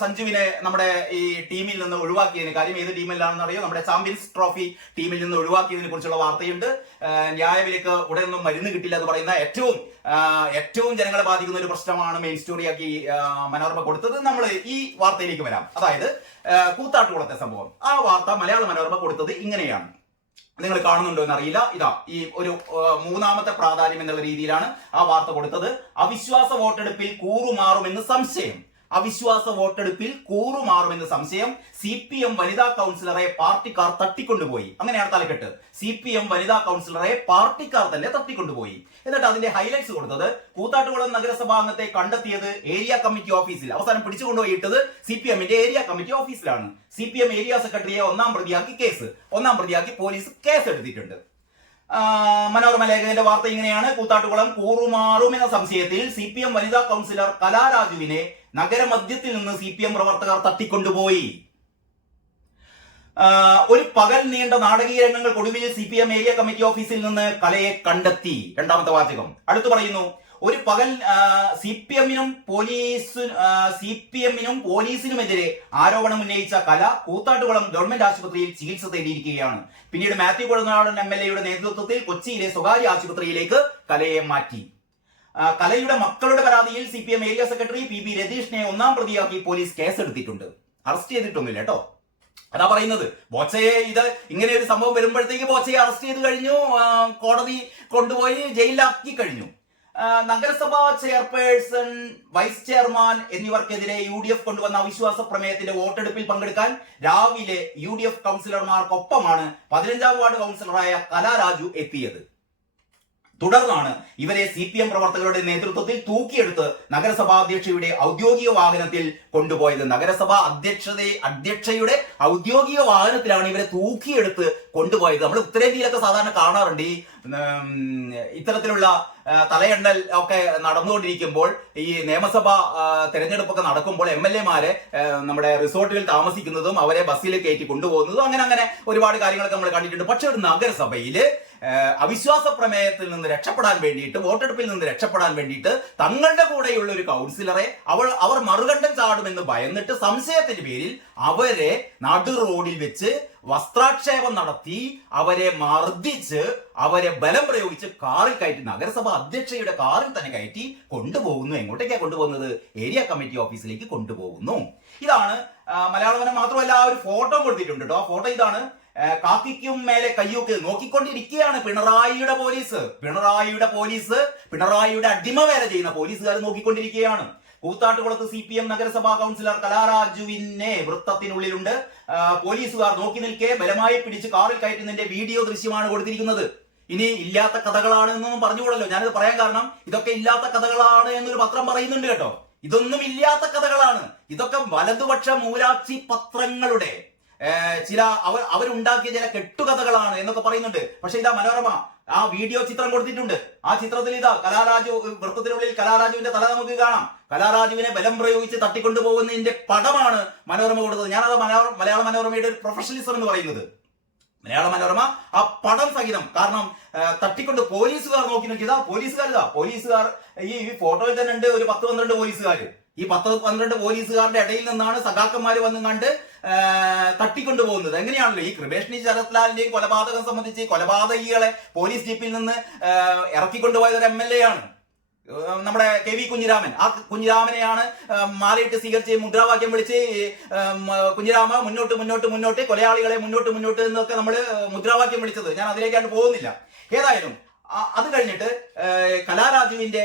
സഞ്ജുവിനെ നമ്മുടെ ഈ ടീമിൽ നിന്ന് ഒഴിവാക്കിയതിന് കാര്യം ഏത് ടീമിലാണെന്ന് അറിയോ, നമ്മുടെ ചാമ്പ്യൻസ് ട്രോഫി ടീമിൽ നിന്ന് ഒഴിവാക്കിയതിനെ കുറിച്ചുള്ള വാർത്തയുണ്ട്. ന്യായവിലക്ക് ഉടനൊന്നും മരുന്ന് കിട്ടില്ല എന്ന് പറയുന്ന ഏറ്റവും ജനങ്ങളെ ബാധിക്കുന്ന ഒരു പ്രശ്നമാണ് മെയിൻ സ്റ്റോറിയാക്കി മനോരമ കൊടുത്തത്. നമ്മൾ ഈ വാർത്തയിലേക്ക് വരാം. അതായത് കൂത്താട്ടുകുളത്തെ സംഭവം. ആ വാർത്ത മലയാള മനോരമ കൊടുത്തത് ഇങ്ങനെയാണ്. നിങ്ങൾ കാണുന്നുണ്ടോ എന്ന് അറിയില്ല. ഇതാ ഈ ഒരു 3ാമത്തെ പ്രാധാന്യം എന്നുള്ള രീതിയിലാണ് ആ വാർത്ത കൊടുത്തത്. അവിശ്വാസ വോട്ടെടുപ്പിൽ കൂറുമാറുമെന്ന് സംശയം. CPM വനിതാ കൗൺസിലറെ പാർട്ടിക്കാർ തട്ടിക്കൊണ്ടുപോയി. അങ്ങനെയാണ് തലക്കെട്ട്. CPM വനിതാ കൗൺസിലറെ പാർട്ടിക്കാർ തന്നെ തട്ടിക്കൊണ്ടുപോയി. എന്നിട്ട് അതിന്റെ ഹൈലൈറ്റ്സ് കൊടുത്തത് കൂത്താട്ടുകുളം നഗരസഭാ അംഗത്തെ കണ്ടെത്തിയത് ഏരിയ കമ്മിറ്റി ഓഫീസിൽ. അവസാനം പിടിച്ചുകൊണ്ടുപോയിട്ടത് CPMന്റെ ഏരിയ കമ്മിറ്റി ഓഫീസിലാണ്. CPM ഏരിയ സെക്രട്ടറിയെ ഒന്നാം പ്രതിയാക്കി പോലീസ് കേസ് എടുത്തിട്ടുണ്ട്. മനോരമ ലേഖകന്റെ വാർത്ത ഇങ്ങനെയാണ്. കൂത്താട്ടുകുളം കൂറുമാറും എന്ന സംശയത്തിൽ CPM വനിതാ കൗൺസിലർ കലാരാജുവിനെ നഗരമധ്യത്തിൽ നിന്ന് CPM പ്രവർത്തകർ തട്ടിക്കൊണ്ടുപോയി. ഒരു പകൽ നീണ്ട നാടകീയ രംഗങ്ങൾക്കൊടുവിൽ CPM ഏരിയ കമ്മിറ്റി ഓഫീസിൽ നിന്ന് കലയെ കണ്ടെത്തി. 2ാമത്തെ വാചകം അടുത്ത് പറയുന്നു. ഒരു പകൽ CPMനും പോലീസിനുമെതിരെ ആരോപണം ഉന്നയിച്ച കല കൂത്താട്ടുകുളം ഗവൺമെന്റ് ആശുപത്രിയിൽ ചികിത്സ തേടിയിരിക്കുകയാണ്. പിന്നീട് മാത്യു കൊഴുനാടൻ MLA നേതൃത്വത്തിൽ കൊച്ചിയിലെ സ്വകാര്യ ആശുപത്രിയിലേക്ക് കലയെ മാറ്റി. കലയുടെ മക്കളുടെ പരാതിയിൽ CPM ഏരിയ സെക്രട്ടറി PB രതീഷിനെ ഒന്നാം പ്രതിയാക്കി പോലീസ് കേസെടുത്തിട്ടുണ്ട്. അറസ്റ്റ് ചെയ്തിട്ടൊന്നുമില്ല കേട്ടോ. അതാ പറയുന്നത്. ബോച്ചയെ ഇങ്ങനെ ഒരു സംഭവം വരുമ്പോഴത്തേക്ക് ബോച്ചയെ അറസ്റ്റ് ചെയ്ത് കഴിഞ്ഞു, കോടതി കൊണ്ടുപോയി ജയിലിലാക്കി കഴിഞ്ഞു. നഗരസഭാ ചെയർപേഴ്സൺ, വൈസ് ചെയർമാൻ എന്നിവർക്കെതിരെ UDF കൊണ്ടുവന്ന അവിശ്വാസ പ്രമേയത്തിന്റെ വോട്ടെടുപ്പിൽ പങ്കെടുക്കാൻ രാവിലെ UDF കൗൺസിലർമാർക്കൊപ്പമാണ് 15ാം വാർഡ് കൗൺസിലറായ കലാരാജു എത്തിയത്. തുടർന്നാണ് ഇവരെ CPM പ്രവർത്തകരുടെ നേതൃത്വത്തിൽ തൂക്കിയെടുത്ത് നഗരസഭാ അധ്യക്ഷയുടെ ഔദ്യോഗിക വാഹനത്തിൽ കൊണ്ടുപോയത്. നഗരസഭാ അധ്യക്ഷയുടെ ഔദ്യോഗിക വാഹനത്തിലാണ് ഇവരെ തൂക്കിയെടുത്ത് കൊണ്ടുപോയത്. നമ്മൾ ഉത്തരേന്ത്യയിലൊക്കെ സാധാരണ കാണാറുണ്ട് ഈ ഇത്തരത്തിലുള്ള തലയെണ്ണൽ ഒക്കെ നടന്നുകൊണ്ടിരിക്കുമ്പോൾ, ഈ നിയമസഭാ തെരഞ്ഞെടുപ്പൊക്കെ നടക്കുമ്പോൾ MLA-മാരെ നമ്മുടെ റിസോർട്ടുകളിൽ താമസിക്കുന്നതും അവരെ ബസ്സിൽ കയറ്റി കൊണ്ടുപോകുന്നതും അങ്ങനെ ഒരുപാട് കാര്യങ്ങളൊക്കെ നമ്മൾ കണ്ടിട്ടുണ്ട്. പക്ഷെ ഒരു നഗരസഭയില് അവിശ്വാസ പ്രമേയത്തിൽ നിന്ന് രക്ഷപ്പെടാൻ വേണ്ടിയിട്ട്, വോട്ടെടുപ്പിൽ നിന്ന് രക്ഷപ്പെടാൻ വേണ്ടിയിട്ട് തങ്ങളുടെ കൂടെയുള്ള ഒരു കൗൺസിലറെ അവർ മറുകണ്ഠം ചാടുമെന്ന് ഭയന്നിട്ട് സംശയത്തിന്റെ പേരിൽ അവരെ നടു റോഡിൽ വെച്ച് വസ്ത്രാക്ഷേപം നടത്തി അവരെ മർദ്ദിച്ച് അവരെ ബലം പ്രയോഗിച്ച് കാറിൽ കയറ്റി, നഗരസഭാ അധ്യക്ഷയുടെ കാറിൽ തന്നെ കയറ്റി കൊണ്ടുപോകുന്നു. എങ്ങോട്ടേക്കാണ് കൊണ്ടുപോകുന്നത്? ഏരിയ കമ്മിറ്റി ഓഫീസിലേക്ക് കൊണ്ടുപോകുന്നു. ഇതാണ് മലയാളം. മാത്രമല്ല ആ ഒരു ഫോട്ടോ കൊടുത്തിട്ടുണ്ട് കേട്ടോ. ആ ഫോട്ടോ ഇതാണ്. കാക്കിക്കും മേലെ കയ്യൂക്ക് നോക്കിക്കൊണ്ടിരിക്കുകയാണ് പിണറായിയുടെ പോലീസ്, പിണറായിയുടെ അടിമ വേല ചെയ്യുന്ന പോലീസുകാർ നോക്കിക്കൊണ്ടിരിക്കുകയാണ്. കൂത്താട്ടുകുളത്ത് CPM നഗരസഭാ കൗൺസിലർ കലാരാജുവിനെ വൃത്തത്തിനുള്ളിലുണ്ട്. പോലീസുകാർ നോക്കി നിൽക്കെ ബലമായി പിടിച്ച് കാറിൽ കയറ്റുന്നതിന്റെ വീഡിയോ ദൃശ്യമാണ് കൊടുത്തിരിക്കുന്നത്. ഇനി ഇല്ലാത്ത കഥകളാണ് എന്നൊന്നും പറഞ്ഞുകൂടല്ലോ. ഞാനിത് പറയാൻ കാരണം ഇതൊക്കെ ഇല്ലാത്ത കഥകളാണ് എന്നൊരു പത്രം പറയുന്നുണ്ട് കേട്ടോ. ഇതൊന്നും ഇല്ലാത്ത കഥകളാണ്. ഇതൊക്കെ വലതുപക്ഷ മൂലാക്ഷി പത്രങ്ങളുടെ ചില അവരുണ്ടാക്കിയ ചില കെട്ടുകഥകളാണ് എന്നൊക്കെ പറയുന്നുണ്ട്. പക്ഷെ ഇതാ മനോരമ ആ വീഡിയോ ചിത്രം കൊടുത്തിട്ടുണ്ട്. ആ ചിത്രത്തിൽ ഇതാ കലാരാജു, വൃത്തത്തിനുള്ളിൽ കലാരാജുവിന്റെ തല നമുക്ക് കാണാം. കലാരാജുവിനെ ബലം പ്രയോഗിച്ച് തട്ടിക്കൊണ്ടുപോകുന്നതിന്റെ പടമാണ് മനോരമ കൊടുത്തത്. ഞാനത് മലയാള മനോരമയുടെ ഒരു പ്രൊഫഷണലിസം എന്ന് പറയുന്നത്. മലയാള മനോരമ ആ പടം സഹിതം, കാരണം തട്ടിക്കൊണ്ട് പോലീസുകാർ നോക്കി നോക്കിയതാ, പോലീസുകാർ ഈ ഫോട്ടോയിൽ തന്നെ ഉണ്ട് ഒരു 10-12 പോലീസുകാർ. ഈ 10-12 പോലീസുകാരുടെ ഇടയിൽ നിന്നാണ് സഖാക്കന്മാര് വന്നും കണ്ട് തട്ടിക്കൊണ്ടു പോകുന്നത്. എങ്ങനെയാണല്ലോ ഈ കൃപേഷ് ശരത്ലാലിന്റെയും കൊലപാതകം സംബന്ധിച്ച് കൊലപാതകികളെ പോലീസ് ജീപ്പിൽ നിന്ന് ഇറക്കിക്കൊണ്ടുപോയത് ഒരു MLA ആണ്, നമ്മുടെ KV കുഞ്ഞിരാമൻ. ആ കുഞ്ഞിരാമനെയാണ് മാലയിട്ട് സ്വീകരിച്ച് മുദ്രാവാക്യം വിളിച്ച് കുഞ്ഞിരാമ മുന്നോട്ട് മുന്നോട്ട് മുന്നോട്ട്, കൊലയാളികളെ മുന്നോട്ട് മുന്നോട്ട് എന്നൊക്കെ നമ്മൾ മുദ്രാവാക്യം വിളിച്ചത്. ഞാൻ അതിലേക്കാണ് പോകുന്നില്ല. ഏതായാലും അത് കഴിഞ്ഞിട്ട് കലാരാജുവിന്റെ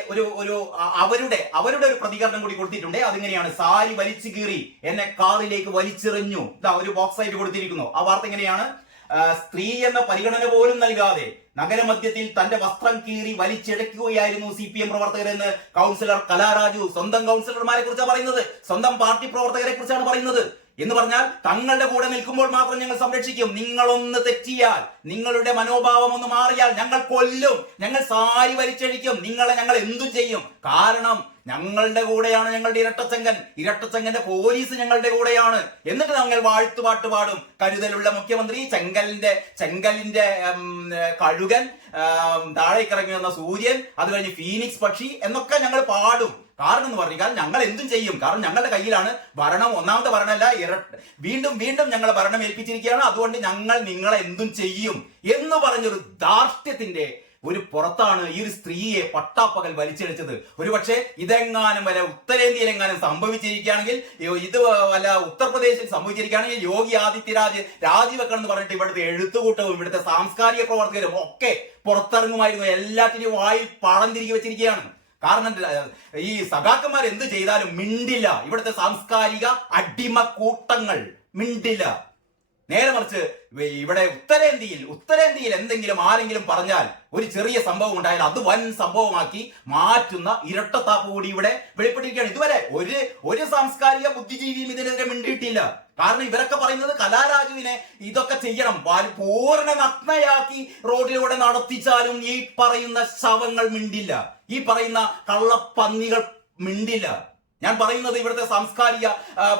അവരുടെ ഒരു പ്രതികരണം കൂടി കൊടുത്തിട്ടുണ്ട്. അതിങ്ങനെയാണ്: സാരി വലിച്ചു കീറി എന്നെ കാറിലേക്ക് വലിച്ചെറിഞ്ഞു. ഇതാ ഒരു ബോക്സ് ആയിട്ട് കൊടുത്തിരിക്കുന്നു. ആ വാർത്ത എങ്ങനെയാണ്: സ്ത്രീ എന്ന പരിഗണന പോലും നൽകാതെ നഗരമധ്യത്തിൽ തന്റെ വസ്ത്രം കീറി വലിച്ചിഴക്കുകയായിരുന്നു CPM പ്രവർത്തകരെന്ന് കൗൺസിലർ കലാരാജു. സ്വന്തം കൗൺസിലർമാരെ കുറിച്ചാണ് പറയുന്നത്, സ്വന്തം പാർട്ടി പ്രവർത്തകരെ കുറിച്ചാണ് പറയുന്നത്. എന്ന് പറഞ്ഞാൽ തങ്ങളുടെ കൂടെ നിൽക്കുമ്പോൾ മാത്രം ഞങ്ങൾ സംരക്ഷിക്കും, നിങ്ങളൊന്ന് തെറ്റിയാൽ, നിങ്ങളുടെ മനോഭാവം ഒന്ന് മാറിയാൽ ഞങ്ങൾ കൊല്ലും, ഞങ്ങൾ സാരി വലിച്ചഴിക്കും, നിങ്ങളെ ഞങ്ങൾ എന്തും ചെയ്യും. കാരണം ഞങ്ങളുടെ കൂടെയാണ് ഞങ്ങളുടെ ഇരട്ടച്ചങ്കന്റെ പോലീസ് ഞങ്ങളുടെ കൂടെയാണ്. എന്നിട്ട് ഞങ്ങൾ വാഴ്ത്തുപാട്ട് പാടും. കരുതലുള്ള മുഖ്യമന്ത്രി, ചെങ്കലിന്റെ കഴുകൻ, താഴേക്കിറങ്ങി വന്ന സൂര്യൻ, അത് കഴിഞ്ഞ് ഫീനിക്സ് പക്ഷി എന്നൊക്കെ ഞങ്ങൾ പാടും. കാരണം എന്ന് പറഞ്ഞാൽ ഞങ്ങൾ എന്തും ചെയ്യും. കാരണം ഞങ്ങളുടെ കയ്യിലാണ് ഭരണം. ഒന്നാമത്തെ ഭരണമല്ല, വീണ്ടും ഞങ്ങളെ ഭരണം ഏൽപ്പിച്ചിരിക്കുകയാണ്. അതുകൊണ്ട് ഞങ്ങൾ നിങ്ങളെ എന്തും ചെയ്യും എന്ന് പറഞ്ഞൊരു ധാർഷ്ട്യത്തിന്റെ ഒരു പുറത്താണ് ഈ ഒരു സ്ത്രീയെ പട്ടാപ്പകൽ വലിച്ചെടുത്തത്. ഒരുപക്ഷെ ഇതെങ്ങാനും വല്ല ഉത്തരേന്ത്യയിലെങ്ങാനും സംഭവിച്ചിരിക്കുകയാണെങ്കിൽ, ഇത് വല്ല ഉത്തർപ്രദേശിൽ സംഭവിച്ചിരിക്കുകയാണെങ്കിൽ യോഗി ആദിത്യനാഥ് രാജിവെക്കണം എന്ന് പറഞ്ഞിട്ട് ഇവിടുത്തെ എഴുത്തുകൂട്ടവും ഇവിടുത്തെ സാംസ്കാരിക പ്രവർത്തകരും ഒക്കെ പുറത്തിറങ്ങുമായിരുന്നു. എല്ലാത്തിനും വായിൽ പണം തിരികെ വെച്ചിരിക്കുകയാണ്. കാരണം ഈ സഖാക്കന്മാർ എന്ത് ചെയ്താലും മിണ്ടില്ല. ഇവിടുത്തെ സാംസ്കാരിക അടിമക്കൂട്ടങ്ങൾ മിണ്ടില്ല. നേരെ മറിച്ച് ഇവിടെ ഉത്തരേന്ത്യയിൽ എന്തെങ്കിലും ആരെങ്കിലും പറഞ്ഞാൽ, ഒരു ചെറിയ സംഭവം ഉണ്ടായാൽ അത് വൻ സംഭവമാക്കി മാറ്റുന്ന ഇരട്ടത്താപ്പ് കൂടി ഇവിടെ വെളിപ്പെട്ടിരിക്കുകയാണ്. ഇതുവരെ ഒരു സാംസ്കാരിക ബുദ്ധിജീവിയും ഇതിനെതിരെ മിണ്ടിയിട്ടില്ല. കാരണം ഇവരൊക്കെ പറയുന്നത് കലാരാജുവിനെ ഇതൊക്കെ ചെയ്യണം, പൂർണ്ണ നഗ്നയാക്കി റോഡിലൂടെ നടത്തിച്ചാലും ഈ പറയുന്ന ശവങ്ങൾ മിണ്ടില്ല, ഈ പറയുന്ന കള്ളപ്പന്നികൾ മിണ്ടില്ല. ഞാൻ പറയുന്നത് ഇവിടുത്തെ സാംസ്കാരിക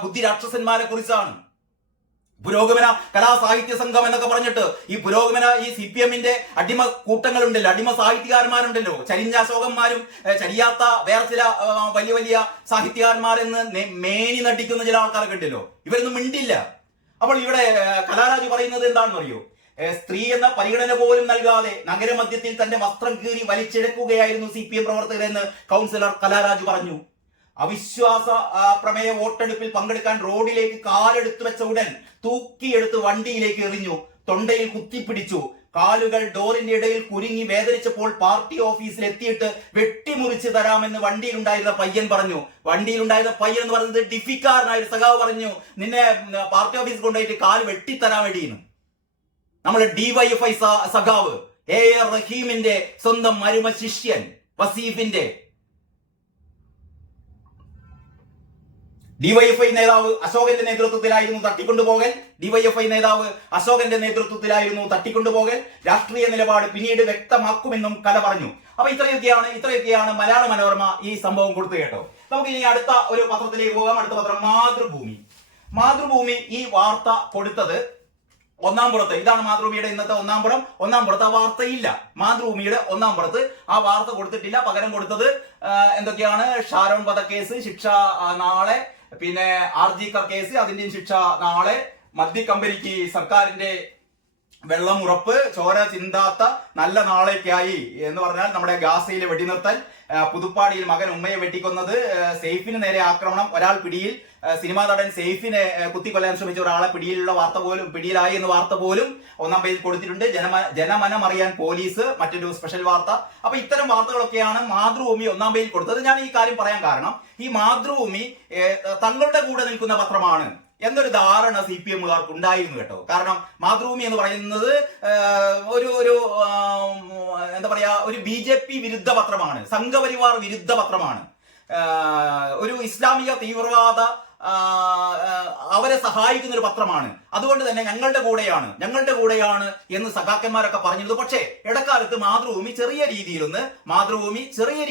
ബുദ്ധി രാക്ഷസന്മാരെ കുറിച്ചാണ്. പുരോഗമന കലാസാഹിത്യ സംഘം എന്നൊക്കെ പറഞ്ഞിട്ട് ഈ CPM-ന്റെ അടിമ കൂട്ടങ്ങളുണ്ടല്ലോ, അടിമ സാഹിത്യകാരന്മാരുണ്ടല്ലോ, ചരിഞ്ഞാശോകന്മാരും ചരിയാത്ത വേറെ ചില വലിയ സാഹിത്യകാരന്മാരെന്ന് മേനി നടിക്കുന്ന ചില ആൾക്കാരൊക്കെ ഉണ്ടല്ലോ, ഇവരൊന്നും മിണ്ടില്ല. അപ്പോൾ ഇവിടെ കലാരാജു പറയുന്നത് എന്താണെന്ന് അറിയോ? സ്ത്രീ എന്ന പരിഗണന പോലും നൽകാതെ നഗരമധ്യത്തിൽ തന്റെ വസ്ത്രം കീറി വലിച്ചെടുക്കുകയായിരുന്നു CPM പ്രവർത്തകരെന്ന് കൗൺസിലർ കലാരാജു പറഞ്ഞു. അവിശ്വാസ പ്രമേയ വോട്ടെടുപ്പിൽ പങ്കെടുക്കാൻ റോഡിലേക്ക് കാലെടുത്തു വെച്ച ഉടൻ തൂക്കിയെടുത്ത് വണ്ടിയിലേക്ക് എറിഞ്ഞു, തൊണ്ടയിൽ കുത്തിപ്പിടിച്ചു, കാലുകൾ ഡോറിന്റെ ഇടയിൽ കുരുങ്ങി വേദനിച്ചപ്പോൾ പാർട്ടി ഓഫീസിൽ എത്തിയിട്ട് വെട്ടിമുറിച്ച് തരാമെന്ന് വണ്ടിയിലുണ്ടായിരുന്ന പയ്യൻ പറഞ്ഞു. വണ്ടിയിലുണ്ടായിരുന്ന പയ്യൻ എന്ന് പറയുന്നത് ഡിഫിക്കാരനായ ഒരു സഖാവ് പറഞ്ഞു, നിന്നെ പാർട്ടി ഓഫീസിൽ കൊണ്ടുപോയിട്ട് കാല് വെട്ടിത്തരാൻ വേണ്ടിയിരുന്നു. നമ്മുടെ DYFI സഖാവ് AR റഹീമിന്റെ സ്വന്തം മരുമ ശിഷ്യൻ വസീഫിന്റെ DYFI നേതാവ് അശോകന്റെ നേതൃത്വത്തിലായിരുന്നു തട്ടിക്കൊണ്ടുപോകൽ. രാഷ്ട്രീയ നിലപാട് പിന്നീട് വ്യക്തമാക്കുമെന്നും കല പറഞ്ഞു. അപ്പൊ ഇത്രയൊക്കെയാണ് മലയാള മനോരമ ഈ സംഭവം കൊടുത്തു കേട്ടോ. നമുക്ക് ഇനി അടുത്ത ഒരു പത്രത്തിലേക്ക് പോകാം. അടുത്ത പത്രം മാതൃഭൂമി ഈ വാർത്ത കൊടുത്തത് ഒന്നാം പുറത്ത്. ഇതാണ് മാതൃഭൂമിയുടെ ഇന്നത്തെ ഒന്നാം പുറത്ത് ആ വാർത്തയില്ല. മാതൃഭൂമിയുടെ ഒന്നാം പുറത്ത് ആ വാർത്ത കൊടുത്തിട്ടില്ല. പകരം കൊടുത്തത് എന്തൊക്കെയാണ്? ഷാരോൺ വധക്കേസ് ശിക്ഷ നാളെ, പിന്നെ RG കർ കേസ് അതിന്റെയും ശിക്ഷ നാളെ, മദ്യക്കമ്പനിക്ക് സർക്കാരിന്റെ വെള്ളം ഉറപ്പ്, ചോര ചിന്താത്ത നല്ല നാളേക്കായി എന്ന് പറഞ്ഞാൽ നമ്മുടെ ഗാസയിലെ വെടിനിർത്തൽ, പുതുപ്പാടിയിൽ മകൻ ഉമ്മയെ വെട്ടിക്കൊന്നത്, സെയ്ഫിന് നേരെ ആക്രമണം, ഒരാൾ പിടിയിൽ, സിനിമാ നടൻ സെയ്ഫിനെ കുത്തിക്കൊല്ലാൻ ശ്രമിച്ച ഒരാളെ പിടിയിലായി എന്ന വാർത്ത പോലും ഒന്നാം പേജിൽ കൊടുത്തിട്ടുണ്ട്. ജനമനം അറിയാൻ പോലീസ്, മറ്റൊരു സ്പെഷ്യൽ വാർത്ത. അപ്പൊ ഇത്തരം വാർത്തകളൊക്കെയാണ് മാതൃഭൂമി ഒന്നാം പേജിൽ കൊടുത്തത്. ഞാൻ ഈ കാര്യം പറയാൻ കാരണം, ഈ മാതൃഭൂമി തങ്ങളുടെ കൂടെ നിൽക്കുന്ന പത്രമാണ് എന്നൊരു ധാരണ CPM-കാർക്ക് ഉണ്ടായിരുന്നു കേട്ടോ. കാരണം മാതൃഭൂമി എന്ന് പറയുന്നത് ഒരു BJP വിരുദ്ധ പത്രമാണ്, സംഘപരിവാർ വിരുദ്ധ പത്രമാണ്, ഒരു ഇസ്ലാമിക തീവ്രവാദ അവരെ സഹായിക്കുന്ന ഒരു പത്രമാണ്. അതുകൊണ്ട് തന്നെ ഞങ്ങളുടെ കൂടെയാണ് എന്ന് സഖാക്കന്മാരൊക്കെ പറഞ്ഞിരുന്നു. പക്ഷേ ഇടക്കാലത്ത് മാതൃഭൂമി ചെറിയ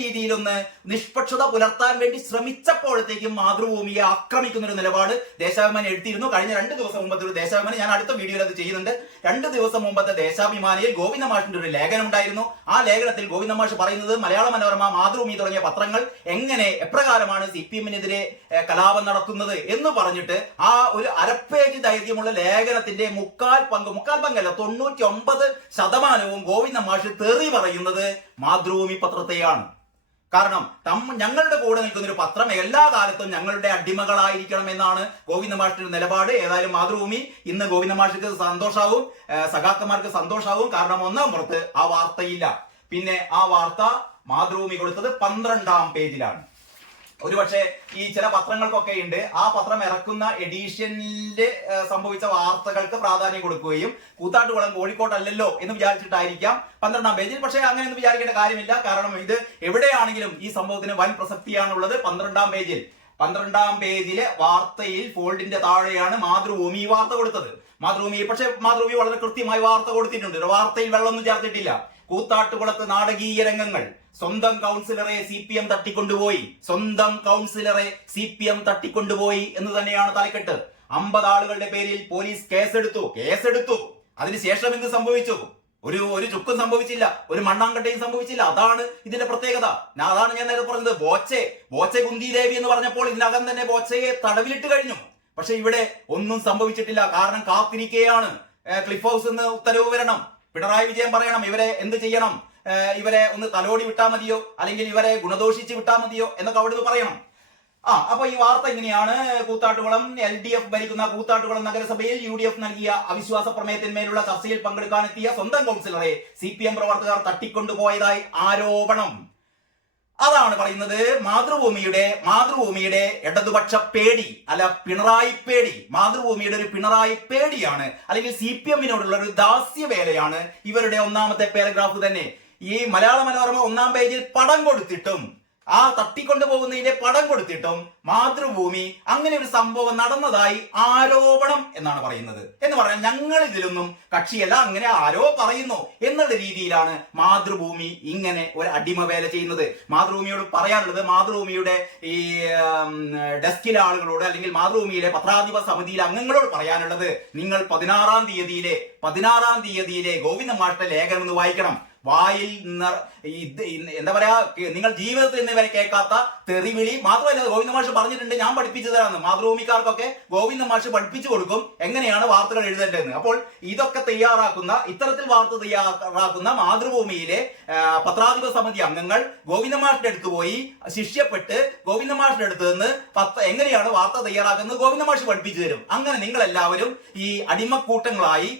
രീതിയിലൊന്ന് നിഷ്പക്ഷത പുലർത്താൻ വേണ്ടി ശ്രമിച്ചപ്പോഴത്തേക്കും മാതൃഭൂമിയെ ആക്രമിക്കുന്ന ഒരു നിലപാട് ദേശാഭിമാനി എടുത്തിരുന്നു. കഴിഞ്ഞ 2 ദിവസം മുമ്പത്തെ ഒരു ദേശാഭിമാനി, ഞാൻ അടുത്ത വീഡിയോയിൽ അത് ചെയ്യുന്നുണ്ട്, 2 ദിവസം മുമ്പത്തെ ദേശാഭിമാനിയിൽ ഗോവിന്ദ മാഷിന്റെ ഒരു ലേഖനം ഉണ്ടായിരുന്നു. ആ ലേഖനത്തിൽ ഗോവിന്ദ മാഷ് പറയുന്നത് മലയാള മനോരമ, മാതൃഭൂമി തുടങ്ങിയ പത്രങ്ങൾ എപ്രകാരമാണ് CPM-നെതിരെ കലാപം നടത്തുന്നത് എന്ന് പറഞ്ഞിട്ട് ആ ഒരു അരപ്പേജ് ദൈർഘ്യമുള്ള ലേഖനത്തിന്റെ മുക്കാൽ പങ്കല്ല 99% ഗോവിന്ദ മാഷ് തെറി പറയുന്നത് മാതൃഭൂമി പത്രത്തെയാണ്. കാരണം ഞങ്ങളുടെ കൂടെ നിൽക്കുന്ന ഒരു പത്രം എല്ലാ കാലത്തും ഞങ്ങളുടെ അടിമകളായിരിക്കണം എന്നാണ് ഗോവിന്ദ മാഷിന്റെ നിലപാട്. ഏതായാലും മാതൃഭൂമി ഇന്ന് ഗോവിന്ദ മാഷിക്ക് സന്തോഷാവും, സഖാക്കന്മാർക്ക് സന്തോഷാവും. കാരണം ഒന്നാം പുറത്ത് ആ വാർത്തയില്ല. പിന്നെ ആ വാർത്ത മാതൃഭൂമി കൊടുത്തത് 12-ാം പേജിലാണ്. ഒരുപക്ഷെ ഈ ചില പത്രങ്ങൾക്കൊക്കെ ഉണ്ട് ആ പത്രം ഇറക്കുന്ന എഡീഷനിൽ സംഭവിച്ച വാർത്തകൾക്ക് പ്രാധാന്യം കൊടുക്കുകയും കൂത്താട്ടുകുളം കോഴിക്കോട്ടല്ലല്ലോ എന്ന് വിചാരിച്ചിട്ടായിരിക്കാം 12-ാം പേജിൽ. പക്ഷേ അങ്ങനെയൊന്നും വിചാരിക്കേണ്ട കാര്യമില്ല. കാരണം ഇത് എവിടെയാണെങ്കിലും ഈ സംഭവത്തിന് വൻ പ്രസക്തിയാണുള്ളത്. 12-ാം പേജിലെ വാർത്തയിൽ ഫോൾഡിന്റെ താഴെയാണ് മാതൃഭൂമി ഈ വാർത്ത കൊടുത്തത്. മാതൃഭൂമി വളരെ കൃത്യമായി വാർത്ത കൊടുത്തിട്ടുണ്ട്. വാർത്തയിൽ വെള്ളമൊന്നും ചേർത്തിട്ടില്ല. കൂത്താട്ടുകുളത്ത് നാടകീയ രംഗങ്ങൾ, സ്വന്തം കൗൺസിലറെ CPM തട്ടിക്കൊണ്ടുപോയി എന്ന് തന്നെയാണ് തലക്കെട്ട്. 50 ആളുകളുടെ പേരിൽ പോലീസ് കേസെടുത്തു. അതിനുശേഷം എന്ത് സംഭവിച്ചു? ഒരു ചുക്കും സംഭവിച്ചില്ല, ഒരു മണ്ണാങ്കട്ടയും സംഭവിച്ചില്ല. അതാണ് ഇതിന്റെ പ്രത്യേകത. അതാണ് ഞാൻ നേരത്തെ പറഞ്ഞത്. ബോച്ചെ കുന്തിദേവി എന്ന് പറഞ്ഞപ്പോൾ ഇതിനകം തന്നെ ബോച്ചയെ തടവിലിട്ട് കഴിഞ്ഞു. പക്ഷെ ഇവിടെ ഒന്നും സംഭവിച്ചിട്ടില്ല. കാരണം കാത്തിരിക്കുകയാണ്. ക്ലിഫ് ഹൗസ് നിന്ന് ഉത്തരവ് വരണം, പിണറായി വിജയൻ പറയണം ഇവരെ എന്ത് ചെയ്യണം, ഇവരെ ഒന്ന് തലോടി വിട്ടാൽ മതിയോ, അല്ലെങ്കിൽ ഇവരെ ഗുണദോഷിച്ച് വിട്ടാൽ മതിയോ എന്നൊക്കെ അവിടുന്ന് പറയണം. അപ്പൊ ഈ വാർത്ത ഇങ്ങനെയാണ്. കൂത്താട്ടുകുളം LDF ഭരിക്കുന്ന കൂത്താട്ടുകുളം നഗരസഭയിൽ UDF നൽകിയ അവിശ്വാസ പ്രമേയത്തിന്മേലുള്ള ചർച്ചയിൽ പങ്കെടുക്കാനെത്തിയ സ്വന്തം കൗൺസിലറെ CPM പ്രവർത്തകർ തട്ടിക്കൊണ്ടുപോയതായി ആരോപണം. അതാണ് പറയുന്നത്. മാതൃഭൂമിയുടെ ഇടതുപക്ഷ പേടി, അല്ല പിണറായി പേടി, മാതൃഭൂമിയുടെ ഒരു പിണറായി പേടിയാണ്, അല്ലെങ്കിൽ CPM-നോടുള്ള ഒരു ദാസ്യവേലയാണ് ഇവരുടെ ഒന്നാമത്തെ പാരഗ്രാഫ് തന്നെ. ഈ മലയാള മനോരമ 1-ാം പേജിൽ പടം കൊടുത്തിട്ടും, ആ തട്ടിക്കൊണ്ടുപോകുന്നതിന്റെ പടം കൊടുത്തിട്ടും മാതൃഭൂമി അങ്ങനെ ഒരു സംഭവം നടന്നതായി ആരോപണം എന്നാണ് പറയുന്നത്. എന്ന് പറഞ്ഞാൽ ഞങ്ങൾ ഇതിലൊന്നും കക്ഷിയല്ല, അങ്ങനെ ആരോ പറയുന്നു എന്നുള്ള രീതിയിലാണ് മാതൃഭൂമി ഇങ്ങനെ ഒരു അടിമവേല ചെയ്യുന്നത്. മാതൃഭൂമിയോട് പറയാനുള്ളത്, മാതൃഭൂമിയുടെ ഈ ഡെസ്കിലെ ആളുകളോട്, അല്ലെങ്കിൽ മാതൃഭൂമിയിലെ പത്രാധിപ സമിതിയിലെ അംഗങ്ങളോട് പറയാനുള്ളത്, നിങ്ങൾ 16-ാം തീയതിയിലെ ഗോവിന്ദ മാഷിന്റെ ലേഖനം ഒന്ന് വായിക്കണം. വായിൽ എന്താ പറയാ, നിങ്ങൾ ജീവിതത്തിൽ ഇന്ന് വരെ കേൾക്കാത്ത തെറിവിളി. മാത്രമല്ല ഗോവിന്ദ മാഷ് പറഞ്ഞിട്ടുണ്ട്, ഞാൻ പഠിപ്പിച്ചു തരാമെന്ന്. മാതൃഭൂമിക്കാർക്കൊക്കെ ഗോവിന്ദ മാഷ് പഠിപ്പിച്ചു കൊടുക്കും എങ്ങനെയാണ് വാർത്തകൾ എഴുതേണ്ടതെന്ന്. അപ്പോൾ ഇതൊക്കെ ഇത്തരത്തിൽ വാർത്ത തയ്യാറാക്കുന്ന മാതൃഭൂമിയിലെ പത്രാധിപ സമിതി അംഗങ്ങൾ ഗോവിന്ദ മാഷിന്റെ അടുത്ത് പോയി ശിഷ്യപ്പെട്ട് ഗോവിന്ദ മാഷിന്റെ അടുത്ത് നിന്ന് എങ്ങനെയാണ് വാർത്ത തയ്യാറാക്കുന്നത് ഗോവിന്ദ മാഷ് പഠിപ്പിച്ചു തരും. അങ്ങനെ നിങ്ങൾ എല്ലാവരും ഈ അടിമക്കൂട്ടങ്ങളായി,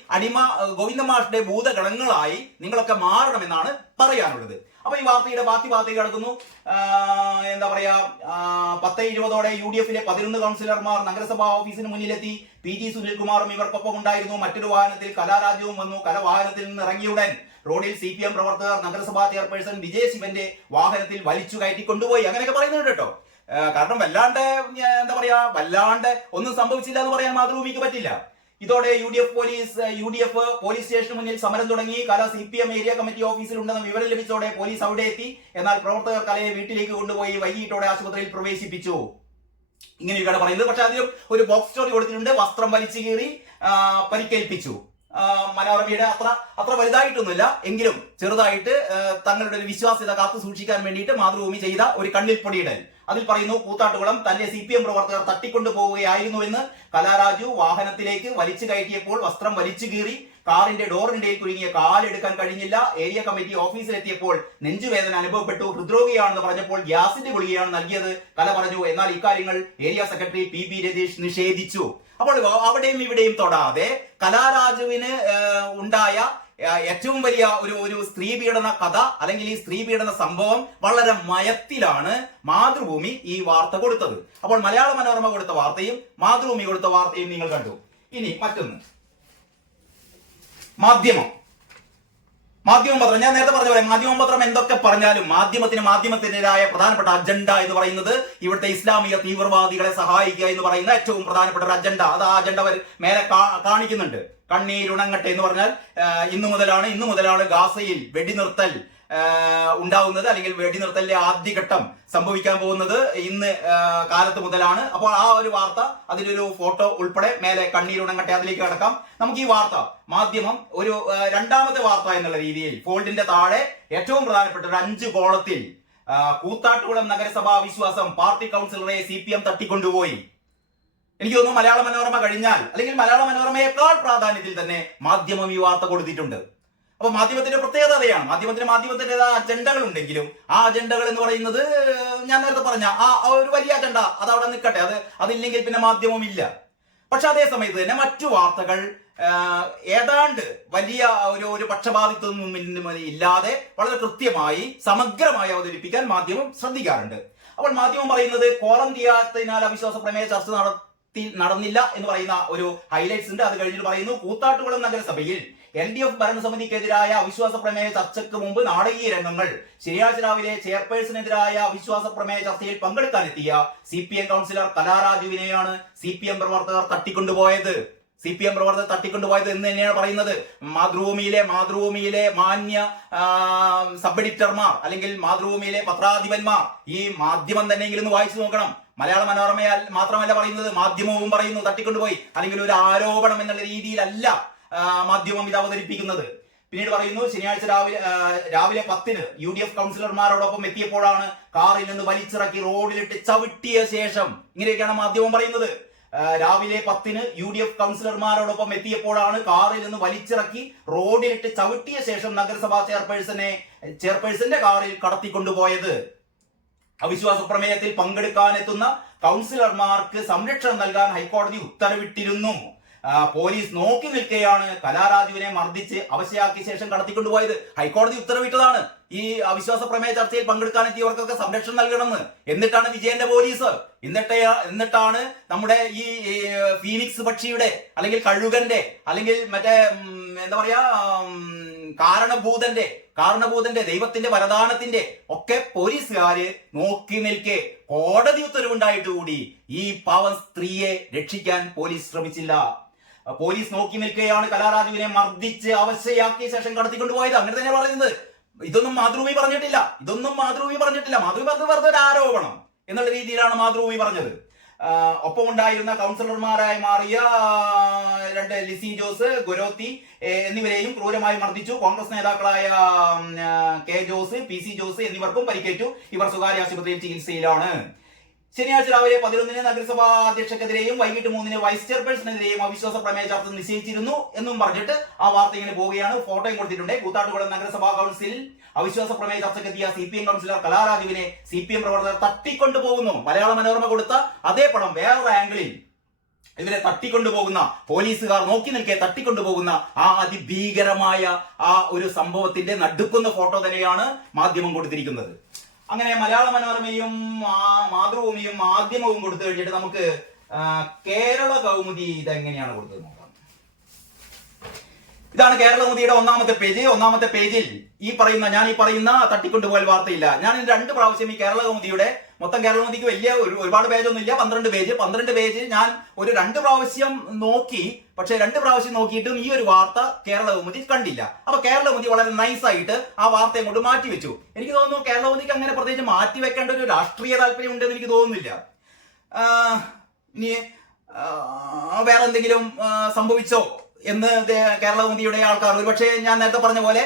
ഗോവിന്ദ മാഷിന്റെ ഭൂതഗണങ്ങളായി നിങ്ങളൊക്കെ മാറണമെന്നാണ് പറയാനുള്ളത്. അപ്പൊ ഈ വാർത്തയുടെ ബാക്കി ഭാഗത്തേക്ക് കിടക്കുന്നു. എന്താ പറയാ, 10:20 UDF-ലെ 11 കൗൺസിലർമാർ നഗരസഭാ ഓഫീസിന് മുന്നിലെത്തി. PG സുനിൽകുമാറും ഇവർക്കൊപ്പം ഉണ്ടായിരുന്നു. മറ്റൊരു വാഹനത്തിൽ കലാരാജ്യവും വന്നു. വാഹനത്തിൽ നിന്ന് ഇറങ്ങിയുടൻ റോഡിൽ CPM പ്രവർത്തകർ നഗരസഭാ ചെയർപേഴ്സൺ വിജയ ശിവന്റെ വാഹനത്തിൽ വലിച്ചു കയറ്റി കൊണ്ടുപോയി. അങ്ങനെയൊക്കെ പറയുന്നുണ്ട് കേട്ടോ. കാരണം വല്ലാണ്ട് ഒന്നും സംഭവിച്ചില്ല എന്ന് പറയാൻ മാതൃഭൂമിക്ക് പറ്റില്ല. ഇതോടെ UDF പോലീസ് സ്റ്റേഷന് മുന്നിൽ സമരം തുടങ്ങി. കല CPM ഏരിയ കമ്മിറ്റി ഓഫീസിൽ ഉണ്ടെന്ന് വിവരം ലഭിച്ചതോടെ പോലീസ് അവിടെ എത്തി. എന്നാൽ പ്രവർത്തകർ കലയെ വീട്ടിലേക്ക് കൊണ്ടുപോയി വൈകിട്ടോടെ ആശുപത്രിയിൽ പ്രവേശിപ്പിച്ചു. ഇങ്ങനെയൊക്കെയാണ് പറയുന്നത്. പക്ഷെ അതിലും ഒരു ബോക്സ് സ്റ്റോറി കൊടുത്തിട്ടുണ്ട്. വസ്ത്രം വലിച്ചു കീറി പരിക്കേൽപ്പിച്ചു. മനോരമയുടെ അത്ര വലുതായിട്ടൊന്നുമില്ല, എങ്കിലും ചെറുതായിട്ട് തങ്ങളുടെ ഒരു വിശ്വാസ്യത കാത്തു സൂക്ഷിക്കാൻ വേണ്ടിയിട്ട് മാതൃഭൂമി ചെയ്ത ഒരു കണ്ണിൽ പൊടിയിടൽ. അതിൽ പറയുന്നു, കൂത്താട്ടുകുളം തന്നെ CPM പ്രവർത്തകർ തട്ടിക്കൊണ്ടുപോവുകയായിരുന്നുവെന്ന് കലാരാജു വാഹനത്തിലേക്ക് വലിച്ചു കയറ്റിയപ്പോൾ വസ്ത്രം വലിച്ചു കീറി. കാറിന്റെ ഡോറിനിടയിൽ കുരുങ്ങിയ കാലെടുക്കാൻ കഴിഞ്ഞില്ല. ഏരിയ കമ്മിറ്റി ഓഫീസിലെത്തിയപ്പോൾ നെഞ്ചുവേദന അനുഭവപ്പെട്ടു. ഹൃദ്രോഗിയാണെന്ന് പറഞ്ഞപ്പോൾ ഗ്യാസിന്റെ ഗുളികയാണ് നൽകിയത് കല പറഞ്ഞു. എന്നാൽ ഇക്കാര്യങ്ങൾ ഏരിയ സെക്രട്ടറി PB രതീഷ് നിഷേധിച്ചു. അപ്പോൾ അവിടെയും ഇവിടെയും തൊടാതെ കലാരാജുവിന് ഉണ്ടായ ഏറ്റവും വലിയ ഒരു സ്ത്രീ പീഡന കഥ, അല്ലെങ്കിൽ ഈ സ്ത്രീ പീഡന സംഭവം വളരെ മയത്തിലാണ് മാതൃഭൂമി ഈ വാർത്ത കൊടുത്തത്. അപ്പോൾ മലയാള മനോരമ കൊടുത്ത വാർത്തയും മാതൃഭൂമി കൊടുത്ത വാർത്തയും നിങ്ങൾ കണ്ടു. ഇനി മറ്റൊന്ന്, മാധ്യമം പത്രം, ഞാൻ നേരത്തെ പറഞ്ഞ പോലെ മാധ്യമം പത്രം എന്തൊക്കെ പറഞ്ഞാലും മാധ്യമത്തിൻ്റെതായ പ്രധാനപ്പെട്ട അജണ്ട എന്ന് പറയുന്നത് ഇവിടുത്തെ ഇസ്ലാമിക തീവ്രവാദികളെ സഹായിക്കുക എന്ന് പറയുന്ന ഏറ്റവും പ്രധാനപ്പെട്ട ഒരു അജണ്ട. അത് ആ അജണ്ട മേലെ കാണിക്കുന്നുണ്ട്. കണ്ണീരുണങ്ങട്ടെ എന്ന് പറഞ്ഞാൽ ഇന്നു മുതലാണ് ഗാസയിൽ വെടിനിർത്തൽ ഉണ്ടാവുന്നത്, അല്ലെങ്കിൽ വെടിനിർത്തലിന്റെ ആദ്യഘട്ടം സംഭവിക്കാൻ പോകുന്നത് ഇന്ന് കാലത്ത് മുതലാണ്. അപ്പോൾ ആ ഒരു വാർത്ത, അതിലൊരു ഫോട്ടോ ഉൾപ്പെടെ മേലെ കണ്ണീരുണങ്ങട്ടെ, അതിലേക്ക് കടക്കാം. നമുക്ക് ഈ വാർത്ത മാധ്യമം ഒരു രണ്ടാമത്തെ വാർത്ത എന്നുള്ള രീതിയിൽ ഫോൾഡിന്റെ താഴെ ഏറ്റവും പ്രധാനപ്പെട്ട ഒരു 5 കോളത്തിൽ കൂത്താട്ടുകുളം നഗരസഭാ വിശ്വാസം പാർട്ടി കൗൺസിലറെ CPM തട്ടിക്കൊണ്ടുപോയി. എനിക്ക് തോന്നുന്നു മലയാള മനോരമ കഴിഞ്ഞാൽ, അല്ലെങ്കിൽ മലയാള മനോരമയേക്കാൾ പ്രാധാന്യത്തിൽ തന്നെ മാധ്യമം ഈ വാർത്ത കൊടുത്തിട്ടുണ്ട്. അപ്പൊ മാധ്യമത്തിന്റെ പ്രത്യേകത അതെയാണ്. മാധ്യമത്തിൻ്റെതായ അജണ്ടകൾ ഉണ്ടെങ്കിലും ആ അജണ്ടകൾ എന്ന് പറയുന്നത് ഞാൻ നേരത്തെ പറഞ്ഞ ആ ഒരു വലിയ അജണ്ട അത് അവിടെ നിൽക്കട്ടെ, അതില്ലെങ്കിൽ പിന്നെ മാധ്യമം ഇല്ല. പക്ഷെ അതേ സമയത്ത് തന്നെ മറ്റു വാർത്തകൾ ഏതാണ്ട് വലിയ ഒരു പക്ഷപാതിത്വം ഇല്ലാതെ വളരെ കൃത്യമായി സമഗ്രമായി അവതരിപ്പിക്കാൻ മാധ്യമം ശ്രദ്ധിക്കാറുണ്ട്. അപ്പോൾ മാധ്യമം പറയുന്നത് കോറം തീരാത്തതിനാൽ അവിശ്വാസ പ്രമേയ ചർച്ച നടന്നില്ല എന്ന് പറയുന്ന ഒരു ഹൈലൈറ്റ്സ് ഉണ്ട്. അത് കഴിഞ്ഞിട്ട് പറയുന്നു, കൂത്താട്ടുകുളം നഗരസഭയിൽ LDF ഭരണസമിതിക്കെതിരായ അവിശ്വാസ പ്രമേയ ചർച്ചയ്ക്ക് മുമ്പ് നാടകീയ രംഗങ്ങൾ. ശനിയാഴ്ച രാവിലെ ചെയർപേഴ്സണെതിരായ അവിശ്വാസ പ്രമേയ ചർച്ചയിൽ പങ്കെടുക്കാനെത്തിയ CPM കൗൺസിലർ കലാരാജുവിനെയാണ് CPM പ്രവർത്തകർ തട്ടിക്കൊണ്ടുപോയത് എന്ന് തന്നെയാണ് പറയുന്നത്. മാതൃഭൂമിയിലെ മാന്യ സബ് എഡിറ്റർമാർ, അല്ലെങ്കിൽ മാതൃഭൂമിയിലെ പത്രാധിപന്മാർ ഈ മാധ്യമം തന്നെയെങ്കിലും ഒന്ന് വായിച്ചു നോക്കണം. മലയാള മനോരമയാൽ മാത്രമല്ല പറയുന്നത്, മാധ്യമവും പറയുന്നു തട്ടിക്കൊണ്ടുപോയി, അല്ലെങ്കിൽ ഒരു ആരോപണം എന്നുള്ള രീതിയിലല്ല മാധ്യമം ഇത് അവതരിപ്പിക്കുന്നത്. പിന്നീട് പറയുന്നു, ശനിയാഴ്ച രാവിലെ 10-ന് UDF കൗൺസിലർമാരോടൊപ്പം എത്തിയപ്പോഴാണ് കാറിൽ നിന്ന് വലിച്ചിറക്കി റോഡിലിട്ട് ചവിട്ടിയ ശേഷം, ഇങ്ങനെയൊക്കെയാണ് മാധ്യമം പറയുന്നത്. രാവിലെ 10-ന് UDF കൗൺസിലർമാരോടൊപ്പം എത്തിയപ്പോഴാണ് കാറിൽ നിന്ന് വലിച്ചിറക്കി റോഡിലിട്ട് ചവിട്ടിയ ശേഷം നഗരസഭാ ചെയർപേഴ്സന്റെ കാറിൽ കടത്തിക്കൊണ്ടുപോയത്. അവിശ്വാസ പ്രമേയത്തിൽ പങ്കെടുക്കാനെത്തുന്ന കൗൺസിലർമാർക്ക് സംരക്ഷണം നൽകാൻ ഹൈക്കോടതി ഉത്തരവിട്ടിരുന്നു. പോലീസ് നോക്കി നിൽക്കെയാണ് കലാരാജുവിനെ മർദ്ദിച്ച് അവശയാക്കിയ ശേഷം കടത്തിക്കൊണ്ടുപോയത്. ഹൈക്കോടതി ഉത്തരവിട്ടതാണ് ഈ അവിശ്വാസ പ്രമേയ ചർച്ചയിൽ പങ്കെടുക്കാനെത്തിയവർക്കൊക്കെ സംരക്ഷണം നൽകണമെന്ന്. എന്നിട്ടാണ് വിജയന്റെ പോലീസ്, എന്നിട്ടാണ് നമ്മുടെ ഈ ഫീനിക്സ് പക്ഷിയുടെ, അല്ലെങ്കിൽ കഴുകന്റെ, അല്ലെങ്കിൽ മറ്റേ എന്താ പറയാ കാരണഭൂതന്റെ ദൈവത്തിന്റെ വരദാനത്തിന്റെ ഒക്കെ പോലീസുകാര് നോക്കി നിൽക്കെ കോടതി ഉത്തരവുണ്ടായിട്ട് കൂടി ഈ പാവം സ്ത്രീയെ രക്ഷിക്കാൻ പോലീസ് ശ്രമിച്ചില്ല. പോലീസ് നോക്കി നിൽക്കുകയാണ് കലാരാജുവിനെ മർദ്ദിച്ച് അവശയാക്കിയ ശേഷം കടത്തിക്കൊണ്ടുപോയത്. അങ്ങനെ തന്നെ പറയുന്നത്. ഇതൊന്നും മാതൃഭൂമി പറഞ്ഞിട്ടില്ല. മാതൃഭൂമി പറഞ്ഞത് വെറുതെ ഒരു ആരോപണം എന്നുള്ള രീതിയിലാണ് മാതൃഭൂമി പറഞ്ഞത്. ഒപ്പം ഉണ്ടായിരുന്ന കൗൺസിലർമാരായി മാറിയ 2 ലിസി ജോസ്, ഗുരോത്തി എന്നിവരെയും ക്രൂരമായി മർദ്ദിച്ചു. കോൺഗ്രസ് നേതാക്കളായ കെ ജോസ്, PC ജോസ് എന്നിവർക്കും പരിക്കേറ്റു. ഇവർ സ്വകാര്യ ആശുപത്രിയിൽ ചികിത്സയിലാണ്. ശനിയാഴ്ച രാവിലെ 11-ന് നഗരസഭാ അധ്യക്ഷക്കെതിരെയും വൈകിട്ട് 3-ന് വൈസ് ചെയർപേഴ്സണെതിരെയും അവിശ്വാസ പ്രമേയ ചർച്ച നിശ്ചയിച്ചിരുന്നു എന്നും പറഞ്ഞിട്ട് ആ വാർത്ത ഇങ്ങനെ പോവുകയാണ്. ഫോട്ടോയും കൊടുത്തിട്ടുണ്ട്. കൂത്താട്ടുകുളം നഗരസഭാ കൗൺസിൽ അവിശ്വാസ പ്രമേയ ചർച്ചയ്ക്കെത്തിയ CPM കൗൺസിലർ കലാരാജുവിനെ CPM പ്രവർത്തകർ തട്ടിക്കൊണ്ടുപോകുന്നു. മലയാള മനോരമ കൊടുത്ത അതേ പടം വേറൊരു ആംഗിളിൽ ഇവരെ തട്ടിക്കൊണ്ടുപോകുന്ന, പോലീസുകാർ നോക്കി നിൽക്കെ തട്ടിക്കൊണ്ടുപോകുന്ന ആ അതിഭീകരമായ ആ ഒരു സംഭവത്തിന്റെ നടുക്കുന്ന ഫോട്ടോ തന്നെയാണ് മാധ്യമം കൊടുത്തിരിക്കുന്നത്. അങ്ങനെ മലയാള മനോരമയും മാതൃഭൂമിയും മാധ്യമവും കൊടുത്തു കഴിഞ്ഞിട്ട് നമുക്ക് കേരള കൗമുദി ഇതെങ്ങനെയാണ് കൊടുത്തത് നോക്കാം. ഇതാണ് കേരള കൗമുദിയുടെ ഒന്നാമത്തെ പേജിൽ ഞാൻ ഈ പറയുന്ന തട്ടിക്കൊണ്ടുപോയാൽ വാർത്തയില്ല. ഞാൻ 2 പ്രാവശ്യം ഈ കേരള കൗമുദിയുടെ, മൊത്തം കേരള കൗമുദിക്ക് വലിയ ഒരുപാട് പേജൊന്നും ഇല്ല, 12 പേജ് ഞാൻ ഒരു 2 പ്രാവശ്യം നോക്കി. പക്ഷെ 2 പ്രാവശ്യം നോക്കിയിട്ടും ഈ ഒരു വാർത്ത കേരള കൗമുദി കണ്ടില്ല. അപ്പൊ കേരള കൗമുദി വളരെ നൈസായിട്ട് ആ വാർത്തയെ കൊണ്ട് മാറ്റി വെച്ചു. എനിക്ക് തോന്നുന്നു കേരള കൗമുദിക്ക് അങ്ങനെ പ്രത്യേകിച്ച് മാറ്റി വെക്കേണ്ട ഒരു രാഷ്ട്രീയ താല്പര്യം ഉണ്ടെന്ന് എനിക്ക് തോന്നുന്നില്ല. ഇനി വേറെ എന്തെങ്കിലും സംഭവിച്ചോ എന്ന് കേരള കൗമുദിയുടെ ആൾക്കാർ, ഒരുപക്ഷെ ഞാൻ നേരത്തെ പറഞ്ഞ പോലെ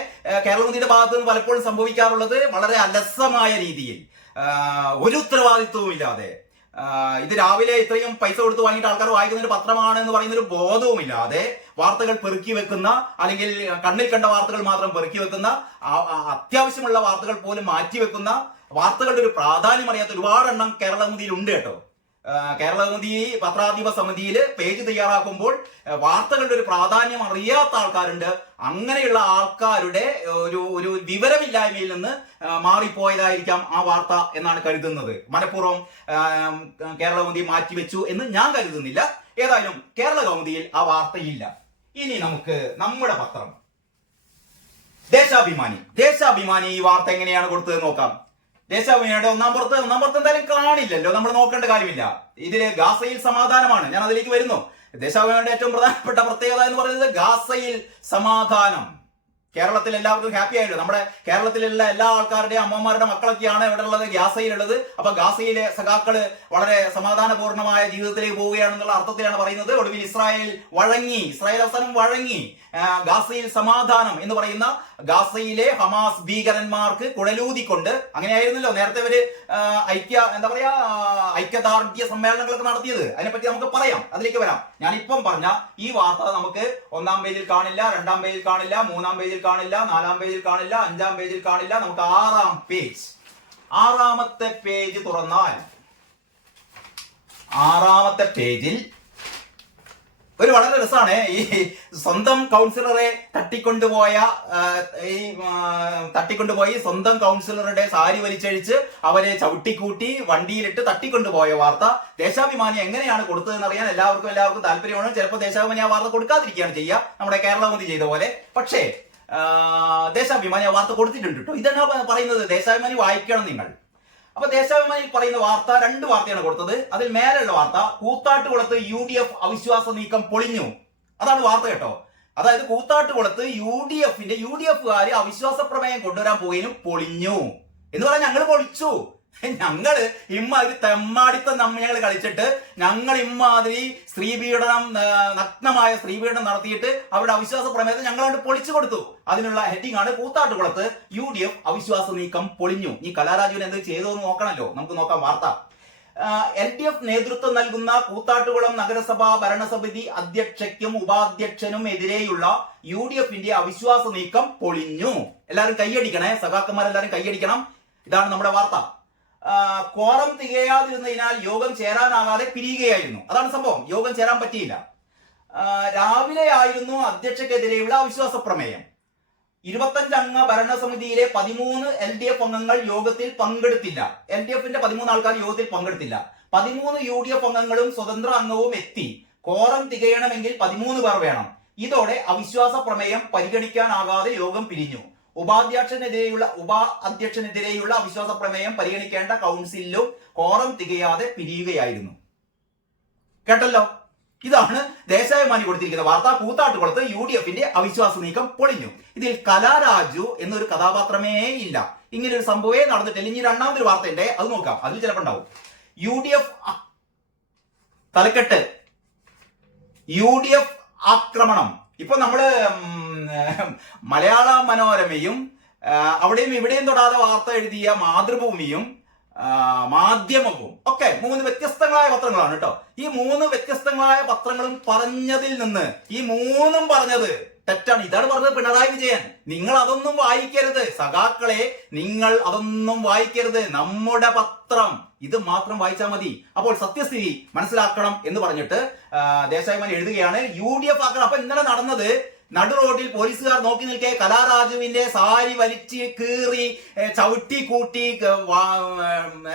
കേരള കൗമുദിയുടെ ഭാഗത്ത് നിന്ന് പലപ്പോഴും സംഭവിക്കാറുള്ളത് വളരെ അലസമായ രീതിയിൽ, ഒരു ഉത്തരവാദിത്വവും ഇല്ലാതെ, ഇത് രാവിലെ ഇത്രയും പൈസ കൊടുത്ത് വാങ്ങിയിട്ട് ആൾക്കാർ വായിക്കുന്ന ഒരു പത്രമാണ് എന്ന് പറയുന്ന ഒരു ബോധവുമില്ലാതെ വാർത്തകൾ പെറുക്കി വെക്കുന്ന, അല്ലെങ്കിൽ കണ്ണിൽ കണ്ട വാർത്തകൾ മാത്രം പെറുക്കി വെക്കുന്ന, അത്യാവശ്യമുള്ള വാർത്തകൾ പോലും മാറ്റിവെക്കുന്ന, വാർത്തകളുടെ ഒരു പ്രാധാന്യം അറിയാത്ത ഒരുപാട് എണ്ണം കേരള കൗമുദിയിൽ ഉണ്ട് കേട്ടോ. കേരള കൗമുദി പത്രാധിപ സമിതിയിൽ പേജ് തയ്യാറാക്കുമ്പോൾ വാർത്തകളുടെ ഒരു പ്രാധാന്യം അറിയാത്ത ആൾക്കാരുണ്ട്. അങ്ങനെയുള്ള ആൾക്കാരുടെ ഒരു വിവരമില്ലായ്മയിൽ നിന്ന് മാറിപ്പോയതായിരിക്കാം ആ വാർത്ത എന്നാണ് കരുതുന്നത്. മനഃപൂർവ്വം കേരള കൗമുദി മാറ്റിവെച്ചു എന്ന് ഞാൻ കരുതുന്നില്ല. ഏതായാലും കേരള കൗമുദിയിൽ ആ വാർത്തയില്ല. ഇനി നമുക്ക് നമ്മുടെ പത്രം ദേശാഭിമാനി ഈ വാർത്ത എങ്ങനെയാണ് കൊടുത്തത് നോക്കാം. ദേശാഭിമാനിയുടെ ഒന്നാം പുറത്ത് എന്തായാലും കാണില്ലല്ലോ, നമ്മൾ നോക്കേണ്ട കാര്യമില്ല. ഇതില് ഗാസയിൽ സമാധാനമാണ്, ഞാൻ അതിലേക്ക് വരുന്നു. ദേശാഭിമാനിയുടെ ഏറ്റവും പ്രധാനപ്പെട്ട പ്രത്യേകത എന്ന് പറയുന്നത് ഗാസയിൽ സമാധാനം. കേരളത്തിൽ എല്ലാവർക്കും ഹാപ്പി ആയിട്ടുണ്ട്. നമ്മുടെ കേരളത്തിലുള്ള എല്ലാ ആൾക്കാരുടെയും അമ്മമാരുടെ മക്കളൊക്കെയാണ് ഇവിടെ ഉള്ളത്, ഗാസയിലുള്ളത്. അപ്പൊ ഗാസയിലെ സഖാക്കള് വളരെ സമാധാനപൂർണമായ ജീവിതത്തിലേക്ക് പോവുകയാണെന്നുള്ള അർത്ഥത്തിലാണ് പറയുന്നത്. ഒടുവിൽ ഇസ്രായേൽ അവസാനം വഴങ്ങി. ഗാസയിൽ സമാധാനം എന്ന് പറയുന്ന ഗാസയിലെ ഹമാസ് ഭീകരന്മാർക്ക് കുഴലൂതിക്കൊണ്ട്, അങ്ങനെയായിരുന്നല്ലോ നേരത്തെ ഇവര് ഐക്യദാർഢ്യ സമ്മേളനങ്ങളൊക്കെ നടത്തിയത്. അതിനെപ്പറ്റി നമുക്ക് പറയാം, അതിലേക്ക് വരാം. ഞാൻ ഇപ്പം പറഞ്ഞ ഈ വാർത്ത നമുക്ക് 1-ാം പേജിൽ കാണില്ല, 2-ാം പേജിൽ കാണില്ല, 3-ാം പേജിൽ കാണില്ല, 4-ാം പേജിൽ കാണില്ല, 5-ാം പേജിൽ കാണില്ല. നമുക്ക് 6-ാമത്തെ പേജ് തുറന്നാൽ 6-ാമത്തെ പേജിൽ ഒരു വളരെ രസമാണ്. ഈ സ്വന്തം കൗൺസിലറെ തട്ടിക്കൊണ്ടുപോയി സ്വന്തം കൗൺസിലറുടെ സാരി വലിച്ചഴിച്ച് അവരെ ചവിട്ടിക്കൂട്ടി വണ്ടിയിലിട്ട് തട്ടിക്കൊണ്ടുപോയ വാർത്ത ദേശാഭിമാനി എങ്ങനെയാണ് കൊടുത്തതെന്ന് അറിയാൻ എല്ലാവർക്കും താല്പര്യമാണ്. ചിലപ്പോൾ ദേശാഭിമാനി ആ വാർത്ത കൊടുക്കാതിരിക്കുകയാണ് ചെയ്യുക, നമ്മുടെ കേരളമതി ചെയ്ത പോലെ. പക്ഷേ ദേശാഭിമാനി ആ വാർത്ത കൊടുത്തിട്ടുണ്ട് കേട്ടോ. ഇതാണ് പറയുന്നത്, ദേശാഭിമാനി വായിക്കണം നിങ്ങൾ. അപ്പൊ ദേശാഭിമാനിയിൽ പറയുന്ന വാർത്ത 2 വാർത്തയാണ് കൊടുത്തത്. അതിൽ മേലുള്ള വാർത്ത കൂത്താട്ടുകുളത്ത് UDF അവിശ്വാസ നീക്കം പൊളിഞ്ഞു, അതാണ് വാർത്ത കേട്ടോ. അതായത് കൂത്താട്ടുകുളത്ത് UDFകാര് അവിശ്വാസ പ്രമേയം കൊണ്ടുവരാൻ പോയതിനും പൊളിഞ്ഞു എന്ന് പറഞ്ഞാൽ ഞങ്ങൾ പൊളിച്ചു. ഞങ്ങള് ഇമ്മാതിരി തെമ്മാടിത്തം ഞങ്ങൾ കളിച്ചിട്ട് ഞങ്ങൾ ഇമ്മാതിരി നഗ്നമായ സ്ത്രീപീഡനം നടത്തിയിട്ട് അവരുടെ അവിശ്വാസ പ്രമേയത്തെ ഞങ്ങളോട് പൊളിച്ചു കൊടുത്തു. അതിനുള്ള ഹെഡിങ് ആണ് കൂത്താട്ടുകുളത്ത് UDF അവിശ്വാസ നീക്കം പൊളിഞ്ഞു. ഈ കലാരാജുവിന് എന്ത് ചെയ്തോന്ന് നോക്കണല്ലോ, നമുക്ക് നോക്കാം വാർത്ത. LDF നേതൃത്വം നൽകുന്ന കൂത്താട്ടുകുളം നഗരസഭാ ഭരണസമിതി അധ്യക്ഷയ്ക്കും ഉപാധ്യക്ഷനും എതിരെയുള്ള UDFന്റെ അവിശ്വാസ നീക്കം പൊളിഞ്ഞു. എല്ലാവരും കൈയടിക്കണേ, സഖാക്കന്മാരെല്ലാരും കൈയടിക്കണം. ഇതാണ് നമ്മുടെ വാർത്ത. ക്വാറം തികയാതിരുന്നതിനാൽ യോഗം ചേരാനാകാതെ പിരിയുകയായിരുന്നു. അതാണ് സംഭവം, യോഗം ചേരാൻ പറ്റിയില്ല. രാവിലെ ആയിരുന്നു അധ്യക്ഷക്കെതിരെയുള്ള അവിശ്വാസ പ്രമേയം. 25 അംഗ ഭരണസമിതിയിലെ 13 LDF അംഗങ്ങൾ യോഗത്തിൽ പങ്കെടുത്തില്ല. LDFന്റെ 13 ആൾക്കാർ യോഗത്തിൽ പങ്കെടുത്തില്ല. 13 UDF അംഗങ്ങളും സ്വതന്ത്ര അംഗവും എത്തി. ക്വാറം തികയണമെങ്കിൽ 13 പേർ വേണം. ഇതോടെ അവിശ്വാസ പ്രമേയം പരിഗണിക്കാനാകാതെ യോഗം പിരിഞ്ഞു. ഉപാധ്യക്ഷനെതിരെയുള്ള അവിശ്വാസ പ്രമേയം പരിഗണിക്കേണ്ട കൗൺസിലും ക്വാറം തികയാതെ പിരിയുകയായിരുന്നു. കേട്ടല്ലോ, ഇതാണ് ദേശാഭിമാനി കൊടുത്തിരിക്കുന്ന വാർത്ത. കൂത്താട്ടുകുളത്ത് UDFന്റെ അവിശ്വാസ നീക്കം പൊളിഞ്ഞു. ഇതിൽ കലാരാജു എന്നൊരു കഥാപാത്രമേ ഇല്ല, ഇങ്ങനെ ഒരു സംഭവമേ നടന്നിട്ടില്ല. ഇനി 2-ാമതൊരു വാർത്തയുണ്ട്, അത് നോക്കാം, അതിൽ ചിലപ്പോൾ ഉണ്ടാവും. UDF തലക്കെട്ട് UDF ആക്രമണം. ഇപ്പൊ നമ്മള് മലയാള മനോരമയും അവിടെയും ഇവിടെയും തൊടാതെ വാർത്ത എഴുതിയ മാതൃഭൂമിയും മാധ്യമവും ഒക്കെ 3 വ്യത്യസ്തങ്ങളായ പത്രങ്ങളാണ് കേട്ടോ. ഈ 3 വ്യത്യസ്തങ്ങളായ പത്രങ്ങളും പറഞ്ഞതിൽ നിന്ന് ഈ 3ഉം പറഞ്ഞത് തെറ്റാണ്. ഇതാണ് പറഞ്ഞത് പിണറായി വിജയൻ. നിങ്ങൾ അതൊന്നും വായിക്കരുത് സഖാക്കളെ, നിങ്ങൾ അതൊന്നും വായിക്കരുത്. നമ്മുടെ പത്രം ഇത് മാത്രം വായിച്ചാൽ മതി. അപ്പോൾ സത്യസ്ഥിതി മനസ്സിലാക്കണം എന്ന് പറഞ്ഞിട്ട് ദേശാഭിമാനി എഴുതുകയാണ് UDF ആക്കണം. അപ്പൊ ഇന്നലെ നടന്നത് നടു റോഡിൽ പോലീസുകാർ നോക്കി നിൽക്കെ കലാരാജുവിന്റെ സാരി വലിച്ച് കീറി ചവിട്ടി കൂട്ടി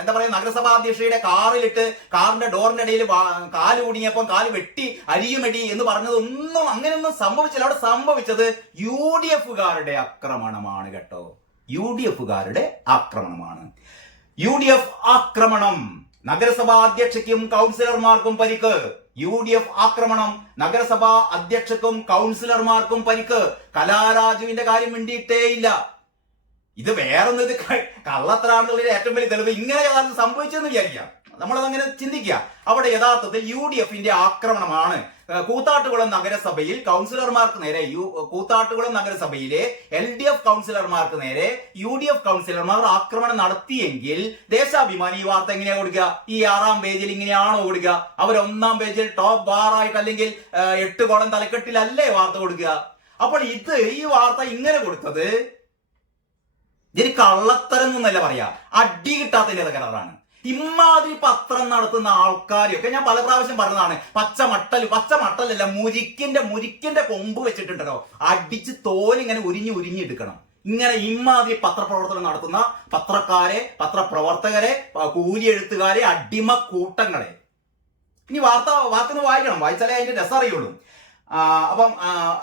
എന്താ പറയാ നഗരസഭാ അധ്യക്ഷയുടെ കാറിലിട്ട് കാറിന്റെ ഡോറിന്റെ ഇടയിൽ കാല് കുടുങ്ങിയപ്പോൾ കാല് വെട്ടി അരിയുമെടി എന്ന് പറഞ്ഞതൊന്നും അങ്ങനെയൊന്നും സംഭവിച്ചില്ല. അവിടെ സംഭവിച്ചത് UDFകാരുടെ ആക്രമണമാണ് കേട്ടോ. UDFകാരുടെ ആക്രമണമാണ്. UDF ആക്രമണം, നഗരസഭാ അധ്യക്ഷയ്ക്കും കൗൺസിലർമാർക്കും പരിക്ക്. UDF ആക്രമണം, നഗരസഭാ അധ്യക്ഷക്കും കൗൺസിലർമാർക്കും പരിക്ക്. കലാരാജുവിന്റെ കാര്യം മിണ്ടിയിട്ടേയില്ല. ഇത് വേറൊന്നും, ഇത് കള്ളത്തരാണെന്നുള്ളതിൽ ഏറ്റവും വലിയ തെളിവ്. ഇങ്ങനെ യഥാർത്ഥം സംഭവിച്ചെന്ന് വിചാരിക്കാം, നമ്മളതങ്ങനെ ചിന്തിക്കുക. അവിടെ യഥാർത്ഥത്തിൽ UDFന്റെ ആക്രമണമാണ്. കൂത്താട്ടുകുളം നഗരസഭയിൽ കൗൺസിലർമാർക്ക് നേരെ, കൂത്താട്ടുകുളം നഗരസഭയിലെ LDF കൗൺസിലർമാർക്ക് നേരെ UDF കൗൺസിലർമാർ ആക്രമണം നടത്തിയെങ്കിൽ ദേശാഭിമാനി ഈ വാർത്ത എങ്ങനെയാ കൊടുക്കുക? ഈ 6-ാം പേജിൽ ഇങ്ങനെയാണോ കൊടുക്കുക? അവർ 1-ാം പേജിൽ ടോപ്പ് ബാറായിട്ട് അല്ലെങ്കിൽ 8 കോളം തലക്കെട്ടിലല്ലേ വാർത്ത കൊടുക്കുക? അപ്പോൾ ഈ വാർത്ത ഇങ്ങനെ കൊടുത്തത് ഇതിന് കള്ളത്തരം എന്നല്ല പറയാ, അടി കിട്ടാത്തതിന്റെ തകരാറാണ്. ഇമാതിരി പത്രം നടത്തുന്ന ആൾക്കാരെയൊക്കെ ഞാൻ പല പ്രാവശ്യം പറഞ്ഞതാണ്. പച്ചമട്ടലല്ല, മുരിക്കിന്റെ കൊമ്പ് വെച്ചിട്ടുണ്ടല്ലോ, അടിച്ച് തോലിങ്ങനെ ഉരിഞ്ഞെടുക്കണം. ഇങ്ങനെ ഇമാതിരി പത്രപ്രവർത്തനം നടത്തുന്ന പത്രക്കാരെ, പത്രപ്രവർത്തകരെ, കൂലിയെഴുത്തുകാരെ, അടിമ കൂട്ടങ്ങളെ. ഇനി വാർത്ത വായിക്കണം, വായിച്ചാലേ അതിന്റെ രസം അറിയുള്ളൂ. അപ്പം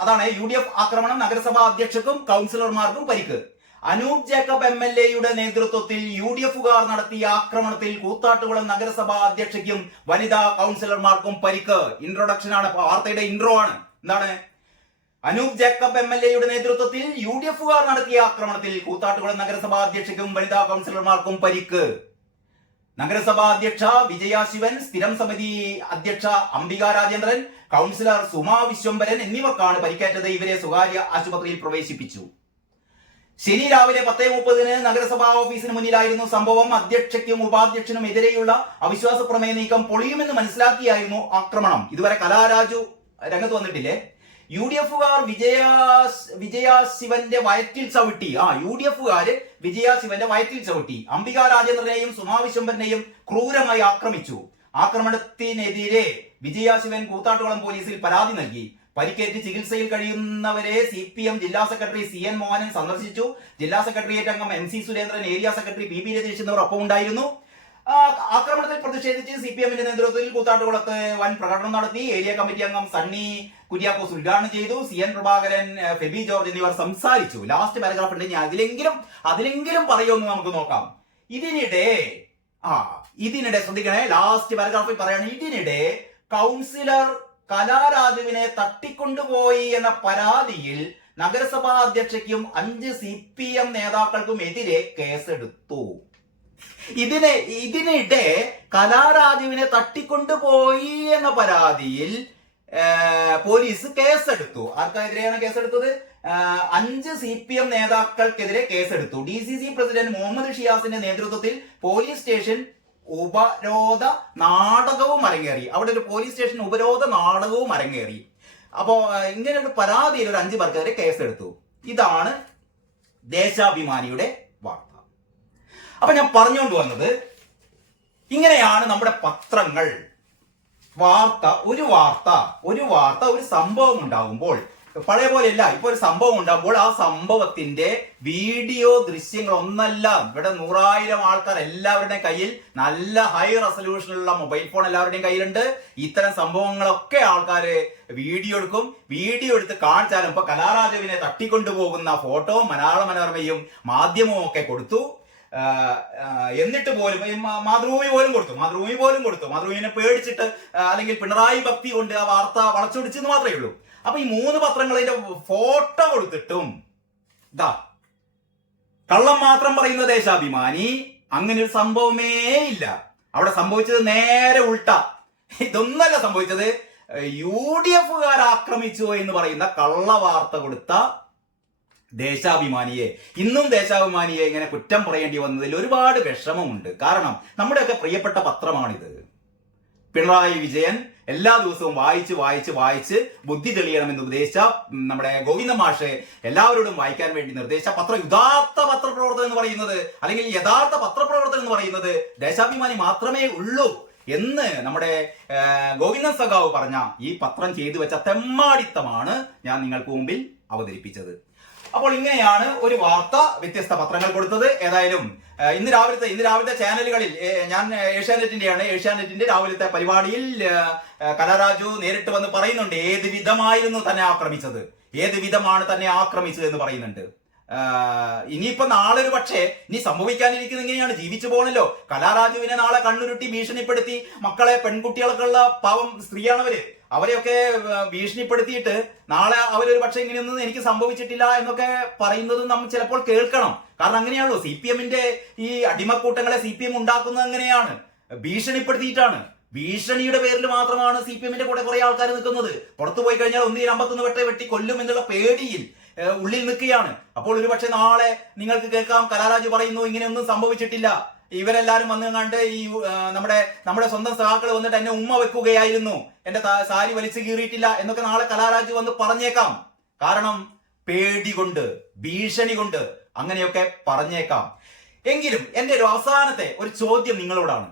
അതാണ് UDF ആക്രമണം, നഗരസഭാ അധ്യക്ഷക്കും കൗൺസിലർമാർക്കും പരിക്ക്. അനൂപ് ജേക്കബ് MLA നേതൃത്വത്തിൽ UDFുകാർ നടത്തിയ ആക്രമണത്തിൽ കൂത്താട്ടുകുളം നഗരസഭാ അധ്യക്ഷയ്ക്കും വനിതാ കൗൺസിലർമാർക്കും പരിക്ക്. ഇൻട്രൊഡക്ഷൻ ആണ്, വാർത്തയുടെ ഇൻട്രോ ആണ്. എന്താണ്? അനൂപ് ജേക്കബ് MLA നേതൃത്വത്തിൽ UDFുകാർ നടത്തിയ ആക്രമണത്തിൽ കൂത്താട്ടുകുളം നഗരസഭാ അധ്യക്ഷയ്ക്കും വനിതാ കൗൺസിലർമാർക്കും പരിക്ക്. നഗരസഭാ അധ്യക്ഷ വിജയ ശിവൻ, സ്ഥിരം സമിതി അധ്യക്ഷ അംബിക രാജേന്ദ്രൻ, കൗൺസിലർ സുമാ വിശ്വംഭരൻ എന്നിവർക്കാണ് പരിക്കേറ്റത്. ഇവരെ സ്വകാര്യ ആശുപത്രിയിൽ പ്രവേശിപ്പിച്ചു. ശനി രാവിലെ 10:30 നഗരസഭാ ഓഫീസിന് മുന്നിലായിരുന്നു സംഭവം. അധ്യക്ഷയ്ക്കും ഉപാധ്യക്ഷനും എതിരെയുള്ള അവിശ്വാസ പ്രമേയ നീക്കം പൊളിയുമെന്ന് മനസ്സിലാക്കിയായിരുന്നു ആക്രമണം. ഇതുവരെ കലാരാജു രംഗത്ത് വന്നിട്ടില്ലേ? UDFുകാർ വിജയ ശിവന്റെ വയറ്റിൽ ചവിട്ടി. UDFുകാര് വിജയ ശിവന്റെ വയറ്റിൽ ചവിട്ടി. അംബിക രാജേന്ദ്രനെയും സുമാ വിശ്വംഭരനെയും ക്രൂരമായി ആക്രമിച്ചു. ആക്രമണത്തിനെതിരെ വിജയ ശിവൻ കൂത്താട്ടുകുളം പോലീസിൽ പരാതി നൽകി. പരിക്കേറ്റ് ചികിത്സയിൽ കഴിയുന്നവരെ CPM ജില്ലാ സെക്രട്ടറി CN മോഹനൻ സന്ദർശിച്ചു. ജില്ലാ സെക്രട്ടേറിയറ്റ് അംഗം MC Surendran, area secretary PP Ratheesh എന്നിവർ ഒപ്പം ഉണ്ടായിരുന്നു. ആക്രമണത്തിൽ പ്രതിഷേധിച്ച് CPMന്റെ നേതൃത്വത്തിൽ കൂത്താട്ടുകുളത്ത് വൻ പ്രകടനം നടത്തി. ഏരിയ കമ്മിറ്റി അംഗം സണ്ണി കുര്യാക്കോസ് ഉദ്ഘാടനം ചെയ്തു. CN പ്രഭാകരൻ, ഫെബി ജോർജ് എന്നിവർ സംസാരിച്ചു. ലാസ്റ്റ് പാരഗ്രാഫ് ഉണ്ട്, ഞാൻ അതിലെങ്കിലും പറയുമെന്ന് നമുക്ക് നോക്കാം. ഇതിനിടെ ശ്രദ്ധിക്കണേ, ലാസ്റ്റ് പാരഗ്രാഫിൽ പറയാണ്, ഇതിനിടെ കൗൺസിലർ കലാരാജുവിനെ തട്ടിക്കൊണ്ടുപോയി എന്ന പരാതിയിൽ നഗരസഭാ അധ്യക്ഷയ്ക്കും 5 CPM നേതാക്കൾക്കും എതിരെ കേസെടുത്തു. ഇതിനിടെ കലാരാജുവിനെ തട്ടിക്കൊണ്ടുപോയി എന്ന പരാതിയിൽ പോലീസ് കേസെടുത്തു. ആർക്കെതിരെയാണ് കേസെടുത്തത്? 5 CPM നേതാക്കൾക്കെതിരെ കേസെടുത്തു. DCC പ്രസിഡന്റ് മുഹമ്മദ് ഷിയാസിന്റെ നേതൃത്വത്തിൽ പോലീസ് സ്റ്റേഷൻ ഉപരോധ നാടകവും അരങ്ങേറി. അവിടെ ഒരു പോലീസ് സ്റ്റേഷൻ ഉപരോധ നാടകവും അരങ്ങേറി. അപ്പോ ഇങ്ങനെ ഒരു പരാതിയിൽ ഒരു 5 പേർക്കെതിരെ കേസെടുത്തു. ഇതാണ് ദേശാഭിമാനിയുടെ വാർത്ത. അപ്പൊ ഞാൻ പറഞ്ഞുകൊണ്ട് വന്നത്, ഇങ്ങനെയാണ് നമ്മുടെ പത്രങ്ങൾ ഒരു സംഭവം ഉണ്ടാകുമ്പോൾ, പഴയ പോലെയല്ല, ഇപ്പൊ ഒരു സംഭവം ഉണ്ടാകുമ്പോൾ ആ സംഭവത്തിന്റെ വീഡിയോ ദൃശ്യങ്ങൾ ഒന്നല്ല, ഇവിടെ 100,000 ആൾക്കാർ എല്ലാവരുടെയും കയ്യിൽ നല്ല ഹൈ റെസൊല്യൂഷനുള്ള മൊബൈൽ ഫോൺ എല്ലാവരുടെയും കയ്യിലുണ്ട്. ഇത്തരം സംഭവങ്ങളൊക്കെ ആൾക്കാര് വീഡിയോ എടുത്ത് കാണിച്ചാലും ഇപ്പൊ കലാരാജുവിനെ തട്ടിക്കൊണ്ടുപോകുന്ന ഫോട്ടോ മലയാള മനോരമയും മാധ്യമവും ഒക്കെ കൊടുത്തു. എന്നിട്ട് പോലും മാതൃഭൂമി പോലും കൊടുത്തു. മാതൃഭൂമിനെ പേടിച്ചിട്ട് അല്ലെങ്കിൽ പിണറായി ഭക്തി കൊണ്ട് ആ വാർത്ത വളച്ചൊടിച്ചെന്ന് മാത്രമേ ഉള്ളൂ. അപ്പൊ ഈ 3 പത്രങ്ങളതിന്റെ ഫോട്ടോ കൊടുത്തിട്ടും കള്ളം മാത്രം പറയുന്ന ദേശാഭിമാനി അങ്ങനെ ഒരു സംഭവമേ ഇല്ല. അവിടെ സംഭവിച്ചത് നേരെ ഉൾട്ട. ഇതൊന്നല്ല സംഭവിച്ചത്. UDFുകാർ ആക്രമിച്ചു എന്ന് പറയുന്ന കള്ള വാർത്ത കൊടുത്ത ദേശാഭിമാനിയെ ഇങ്ങനെ കുറ്റം പറയേണ്ടി വന്നതിൽ ഒരുപാട് വിഷമമുണ്ട്. കാരണം നമ്മുടെയൊക്കെ പ്രിയപ്പെട്ട പത്രമാണിത്. പിണറായി വിജയൻ എല്ലാ ദിവസവും വായിച്ച് ബുദ്ധി തെളിയണമെന്ന് ഉപദേശിച്ച നമ്മുടെ ഗോവിന്ദ മാഷെ എല്ലാവരോടും വായിക്കാൻ വേണ്ടി നിർദ്ദേശിച്ച യഥാർത്ഥ പത്രപ്രവർത്തനം എന്ന് പറയുന്നത്, അല്ലെങ്കിൽ യഥാർത്ഥ പത്രപ്രവർത്തനം എന്ന് പറയുന്നത് ദേശാഭിമാനി മാത്രമേ ഉള്ളൂ എന്ന് നമ്മുടെ ഗോവിന്ദൻ സഖാവ് പറഞ്ഞ ഈ പത്രം ചെയ്തു വെച്ച തെമ്മാടിത്തമാണ് ഞാൻ നിങ്ങൾക്ക് മുമ്പിൽ അവതരിപ്പിച്ചത്. അപ്പോൾ ഇങ്ങനെയാണ് ഒരു വാർത്ത വ്യത്യസ്ത പത്രങ്ങൾ കൊടുത്തത്. ഏതായാലും ഇന്ന് രാവിലത്തെ ചാനലുകളിൽ ഞാൻ ഏഷ്യാനെറ്റിന്റെ രാവിലത്തെ പരിപാടിയിൽ കലാരാജു നേരിട്ട് വന്ന് പറയുന്നുണ്ട് ഏത് വിധമായിരുന്നു തന്നെ ആക്രമിച്ചത്, ഏത് വിധമാണ് തന്നെ ആക്രമിച്ചത് എന്ന് പറയുന്നുണ്ട്. ഇനിയിപ്പോ നാളെ ഒരു പക്ഷേ ഇനി സംഭവിക്കാനിരിക്കുന്നത് ഇങ്ങനെയാണ്. ജീവിച്ചു പോകണല്ലോ. കലാരാജുവിനെ നാളെ കണ്ണുരുട്ടി ഭീഷണിപ്പെടുത്തി മക്കളെ, പെൺകുട്ടികളൊക്കെ ഉള്ള പാവം സ്ത്രീയാണവര്, അവരെയൊക്കെ ഭീഷണിപ്പെടുത്തിയിട്ട് നാളെ അവരൊരു പക്ഷെ ഇങ്ങനെയൊന്നും എനിക്ക് സംഭവിച്ചിട്ടില്ല എന്നൊക്കെ പറയുന്നത് നമ്മൾ ചിലപ്പോൾ കേൾക്കണം. കാരണം അങ്ങനെയാണല്ലോ CPMന്റെ ഈ അടിമക്കൂട്ടങ്ങളെ CPM ഉണ്ടാക്കുന്നത്. അങ്ങനെയാണ്, ഭീഷണിപ്പെടുത്തിയിട്ടാണ്. ഭീഷണിയുടെ പേരിൽ മാത്രമാണ് CPMന്റെ കൂടെ കുറെ ആൾക്കാർ നിൽക്കുന്നത്. പുറത്തു പോയി കഴിഞ്ഞാൽ 151 വെട്ടി കൊല്ലും എന്നുള്ള പേടിയിൽ ഉള്ളിൽ നിൽക്കുകയാണ്. അപ്പോൾ ഒരു പക്ഷെ നാളെ നിങ്ങൾക്ക് കേൾക്കാം കലാരാജു പറയുന്നു ഇങ്ങനെയൊന്നും സംഭവിച്ചിട്ടില്ല, ഇവരെല്ലാരും വന്ന് കണ്ട് ഈ നമ്മുടെ സ്വന്തം സഹാക്കൾ വന്നിട്ട് എന്നെ ഉമ്മ വെക്കുകയായിരുന്നു, എന്റെ സാരി വലിച്ചു കീറിയിട്ടില്ല എന്നൊക്കെ നാളെ കലാരാജു വന്ന് പറഞ്ഞേക്കാം. കാരണം പേടി കൊണ്ട്, ഭീഷണി കൊണ്ട് അങ്ങനെയൊക്കെ പറഞ്ഞേക്കാം. എങ്കിലും എന്റെ ഒരു അവസാനത്തെ ഒരു ചോദ്യം നിങ്ങളോടാണ്.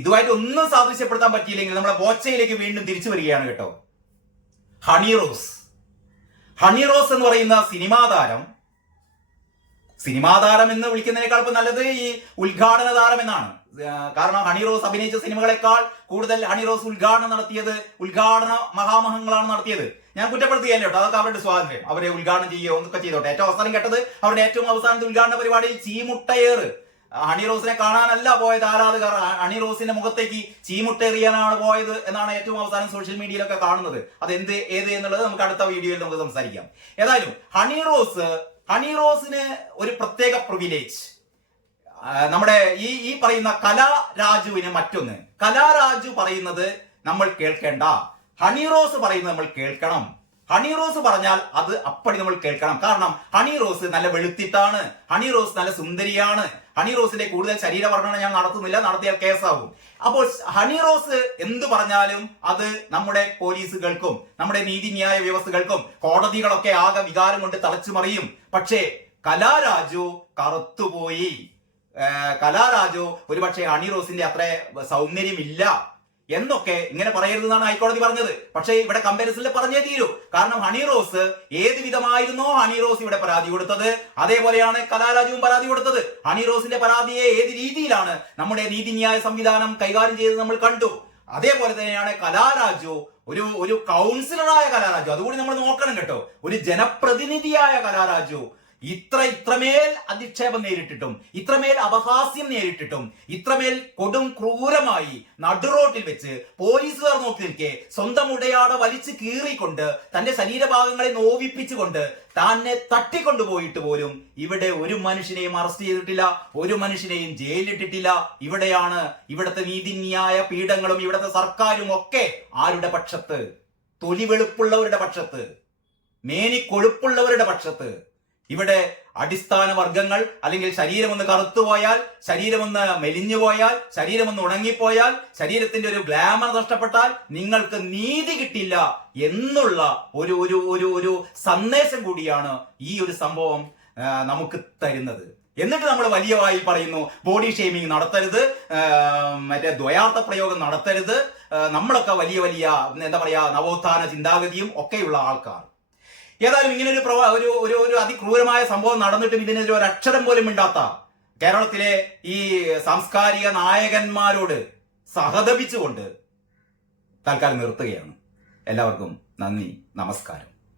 ഇതുമായിട്ട് ഒന്നും സാദൃശ്യപ്പെടുത്താൻ പറ്റിയില്ലെങ്കിൽ നമ്മളെ ബോച്ചയിലേക്ക് വീണ്ടും തിരിച്ചു വരികയാണ് കേട്ടോ. ഹണി റോസ് എന്ന് പറയുന്ന സിനിമാ താരം എന്ന് വിളിക്കുന്നതിനേക്കാൾ നല്ലത് ഈ ഉദ്ഘാടന താരം എന്നാണ്. കാരണം ഹണി റോസ് അഭിനയിച്ച സിനിമകളെക്കാൾ കൂടുതൽ ഹണി റോസ് ഉദ്ഘാടന മഹാമഹങ്ങളാണ് നടത്തിയത്. ഞാൻ കുറ്റപ്പെടുത്തുകയല്ല കേട്ടോ, അതൊക്കെ അവരുടെ സ്വാതന്ത്ര്യം, അവരെ ഉദ്ഘാടനം ചെയ്യുകയോ ഒന്നൊക്കെ ചെയ്തോട്ടെ. ഏറ്റവും അവസാനം കേട്ടത് അവരുടെ ഏറ്റവും അവസാനത്തെ ഉദ്ഘാടന പരിപാടിയിൽ ചീമുട്ടയേറ്, ഹണി റോസിനെ കാണാനല്ല പോയത് ആരാധകർ, ഹണി റോസിന്റെ മുഖത്തേക്ക് ചീമുട്ടേറിയാനാണ് പോയത് എന്നാണ് ഏറ്റവും അവസാനം സോഷ്യൽ മീഡിയയിലൊക്കെ കാണുന്നത്. അത് ഏത് എന്നുള്ളത് നമുക്ക് അടുത്ത വീഡിയോയിൽ നമുക്ക് സംസാരിക്കാം. ഏതായാലും ഹണി റോസിന് ഒരു പ്രത്യേക പ്രിവിലേജ്, നമ്മുടെ ഈ പറയുന്ന കലാരാജുവിന് മറ്റൊന്ന്. കലാരാജു പറയുന്നത് നമ്മൾ കേൾക്കേണ്ട, ഹണി റോസ് പറയുന്നത് നമ്മൾ കേൾക്കണം. ഹണി റോസ് പറഞ്ഞാൽ അത് അപ്പടി നമ്മൾ കേൾക്കണം. കാരണം ഹണി റോസ് നല്ല വെളുത്തിട്ടാണ്, ഹണി റോസ് നല്ല സുന്ദരിയാണ്. ഹണി റോസിന്റെ കൂടുതൽ ശരീരവർണ്ണന ഞാൻ നടത്തുന്നില്ല, നടത്തിയാൽ കേസാവും. അപ്പോൾ ഹണി റോസ് എന്ത് പറഞ്ഞാലും അത് നമ്മുടെ പോലീസുകൾക്കും നമ്മുടെ നീതിന്യായ വ്യവസ്ഥകൾക്കും കോടതികളൊക്കെ ആകെ വികാരം കൊണ്ട് തളച്ചു മറിയും. പക്ഷേ കലാരാജു കറുത്തുപോയി. കലാരാജു ഒരുപക്ഷെ ഹണി റോസിന്റെ അത്ര സൗന്ദര്യമില്ല എന്നൊക്കെ ഇങ്ങനെ പറയരുതെന്നാണ് ഹൈക്കോടതി പറഞ്ഞത്. പക്ഷേ ഇവിടെ കമ്പാരിസണിൽ പറഞ്ഞേ തീരൂ. കാരണം ഹണി റോസ് ഏത് വിധമായിരുന്നോ ഹണി റോസ് ഇവിടെ പരാതി കൊടുത്തത്, അതേപോലെയാണ് കലാരാജുവും പരാതി കൊടുത്തത്. ഹണി റോസിന്റെ പരാതിയെ ഏത് രീതിയിലാണ് നമ്മുടെ നീതിന്യായ സംവിധാനം കൈകാര്യം ചെയ്തത് നമ്മൾ കണ്ടു. അതേപോലെ തന്നെയാണ് കലാരാജു ഒരു കൗൺസിലറായ കലാരാജു, അതുകൂടി നമ്മൾ നോക്കണം കേട്ടോ. ഒരു ജനപ്രതിനിധിയായ കലാരാജു ഇത്രമേൽ അധിക്ഷേപം നേരിട്ടിട്ടും, ഇത്രമേൽ അപഹാസ്യം നേരിട്ടിട്ടും, ഇത്രമേൽ കൊടും ക്രൂരമായി നടുറോട്ടിൽ വെച്ച് പോലീസുകാർ നോക്കി നിൽക്കെ സ്വന്തം ഉടയാട വലിച്ചു കീറിക്കൊണ്ട് തന്റെ ശരീരഭാഗങ്ങളെ നോവിപ്പിച്ചുകൊണ്ട് തന്നെ തട്ടിക്കൊണ്ടുപോയിട്ട് പോലും ഇവിടെ ഒരു മനുഷ്യനെയും അറസ്റ്റ് ചെയ്തിട്ടില്ല, ഒരു മനുഷ്യനെയും ജയിലിട്ടിട്ടില്ല. ഇവിടെയാണ് ഇവിടുത്തെ നീതിന്യായ പീഠങ്ങളും ഇവിടുത്തെ സർക്കാരും ഒക്കെ ആരുടെ പക്ഷത്ത്? തൊലി വെളുപ്പുള്ളവരുടെ പക്ഷത്ത്, മേനിക്കൊഴുപ്പുള്ളവരുടെ പക്ഷത്ത്. ഇവിടെ അടിസ്ഥാന വർഗങ്ങൾ അല്ലെങ്കിൽ ശരീരമൊന്ന് കറുത്തുപോയാൽ, ശരീരമൊന്ന് മെലിഞ്ഞുപോയാൽ, ശരീരമൊന്ന് ഉണങ്ങിപ്പോയാൽ, ശരീരത്തിന്റെ ഒരു ഗ്ലാമർ നഷ്ടപ്പെട്ടാൽ നിങ്ങൾക്ക് നീതി കിട്ടില്ല എന്നുള്ള ഒരു സന്ദേശം കൂടിയാണ് ഈ ഒരു സംഭവം നമുക്ക് തരുന്നത്. എന്നിട്ട് നമ്മൾ വലിയ വായിൽ പറയുന്നു ബോഡി ഷെയ്മിങ് നടത്തരുത്, മറ്റേ ദ്വയാർത്ഥ പ്രയോഗം നടത്തരുത്. നമ്മളൊക്കെ വലിയ എന്താ പറയാ നവോത്ഥാന ചിന്താഗതിയും ഒക്കെയുള്ള ആൾക്കാർ. ഏതായാലും ഇങ്ങനെ ഒരു അതിക്രൂരമായ സംഭവം നടന്നിട്ടും ഇതിനെതിരെ ഒരു അക്ഷരം പോലും മിണ്ടാത്ത കേരളത്തിലെ ഈ സാംസ്കാരിക നായകന്മാരോട് സഹതപിച്ചുകൊണ്ട് തൽക്കാലം നിർത്തുകയാണ്. എല്ലാവർക്കും നന്ദി, നമസ്കാരം.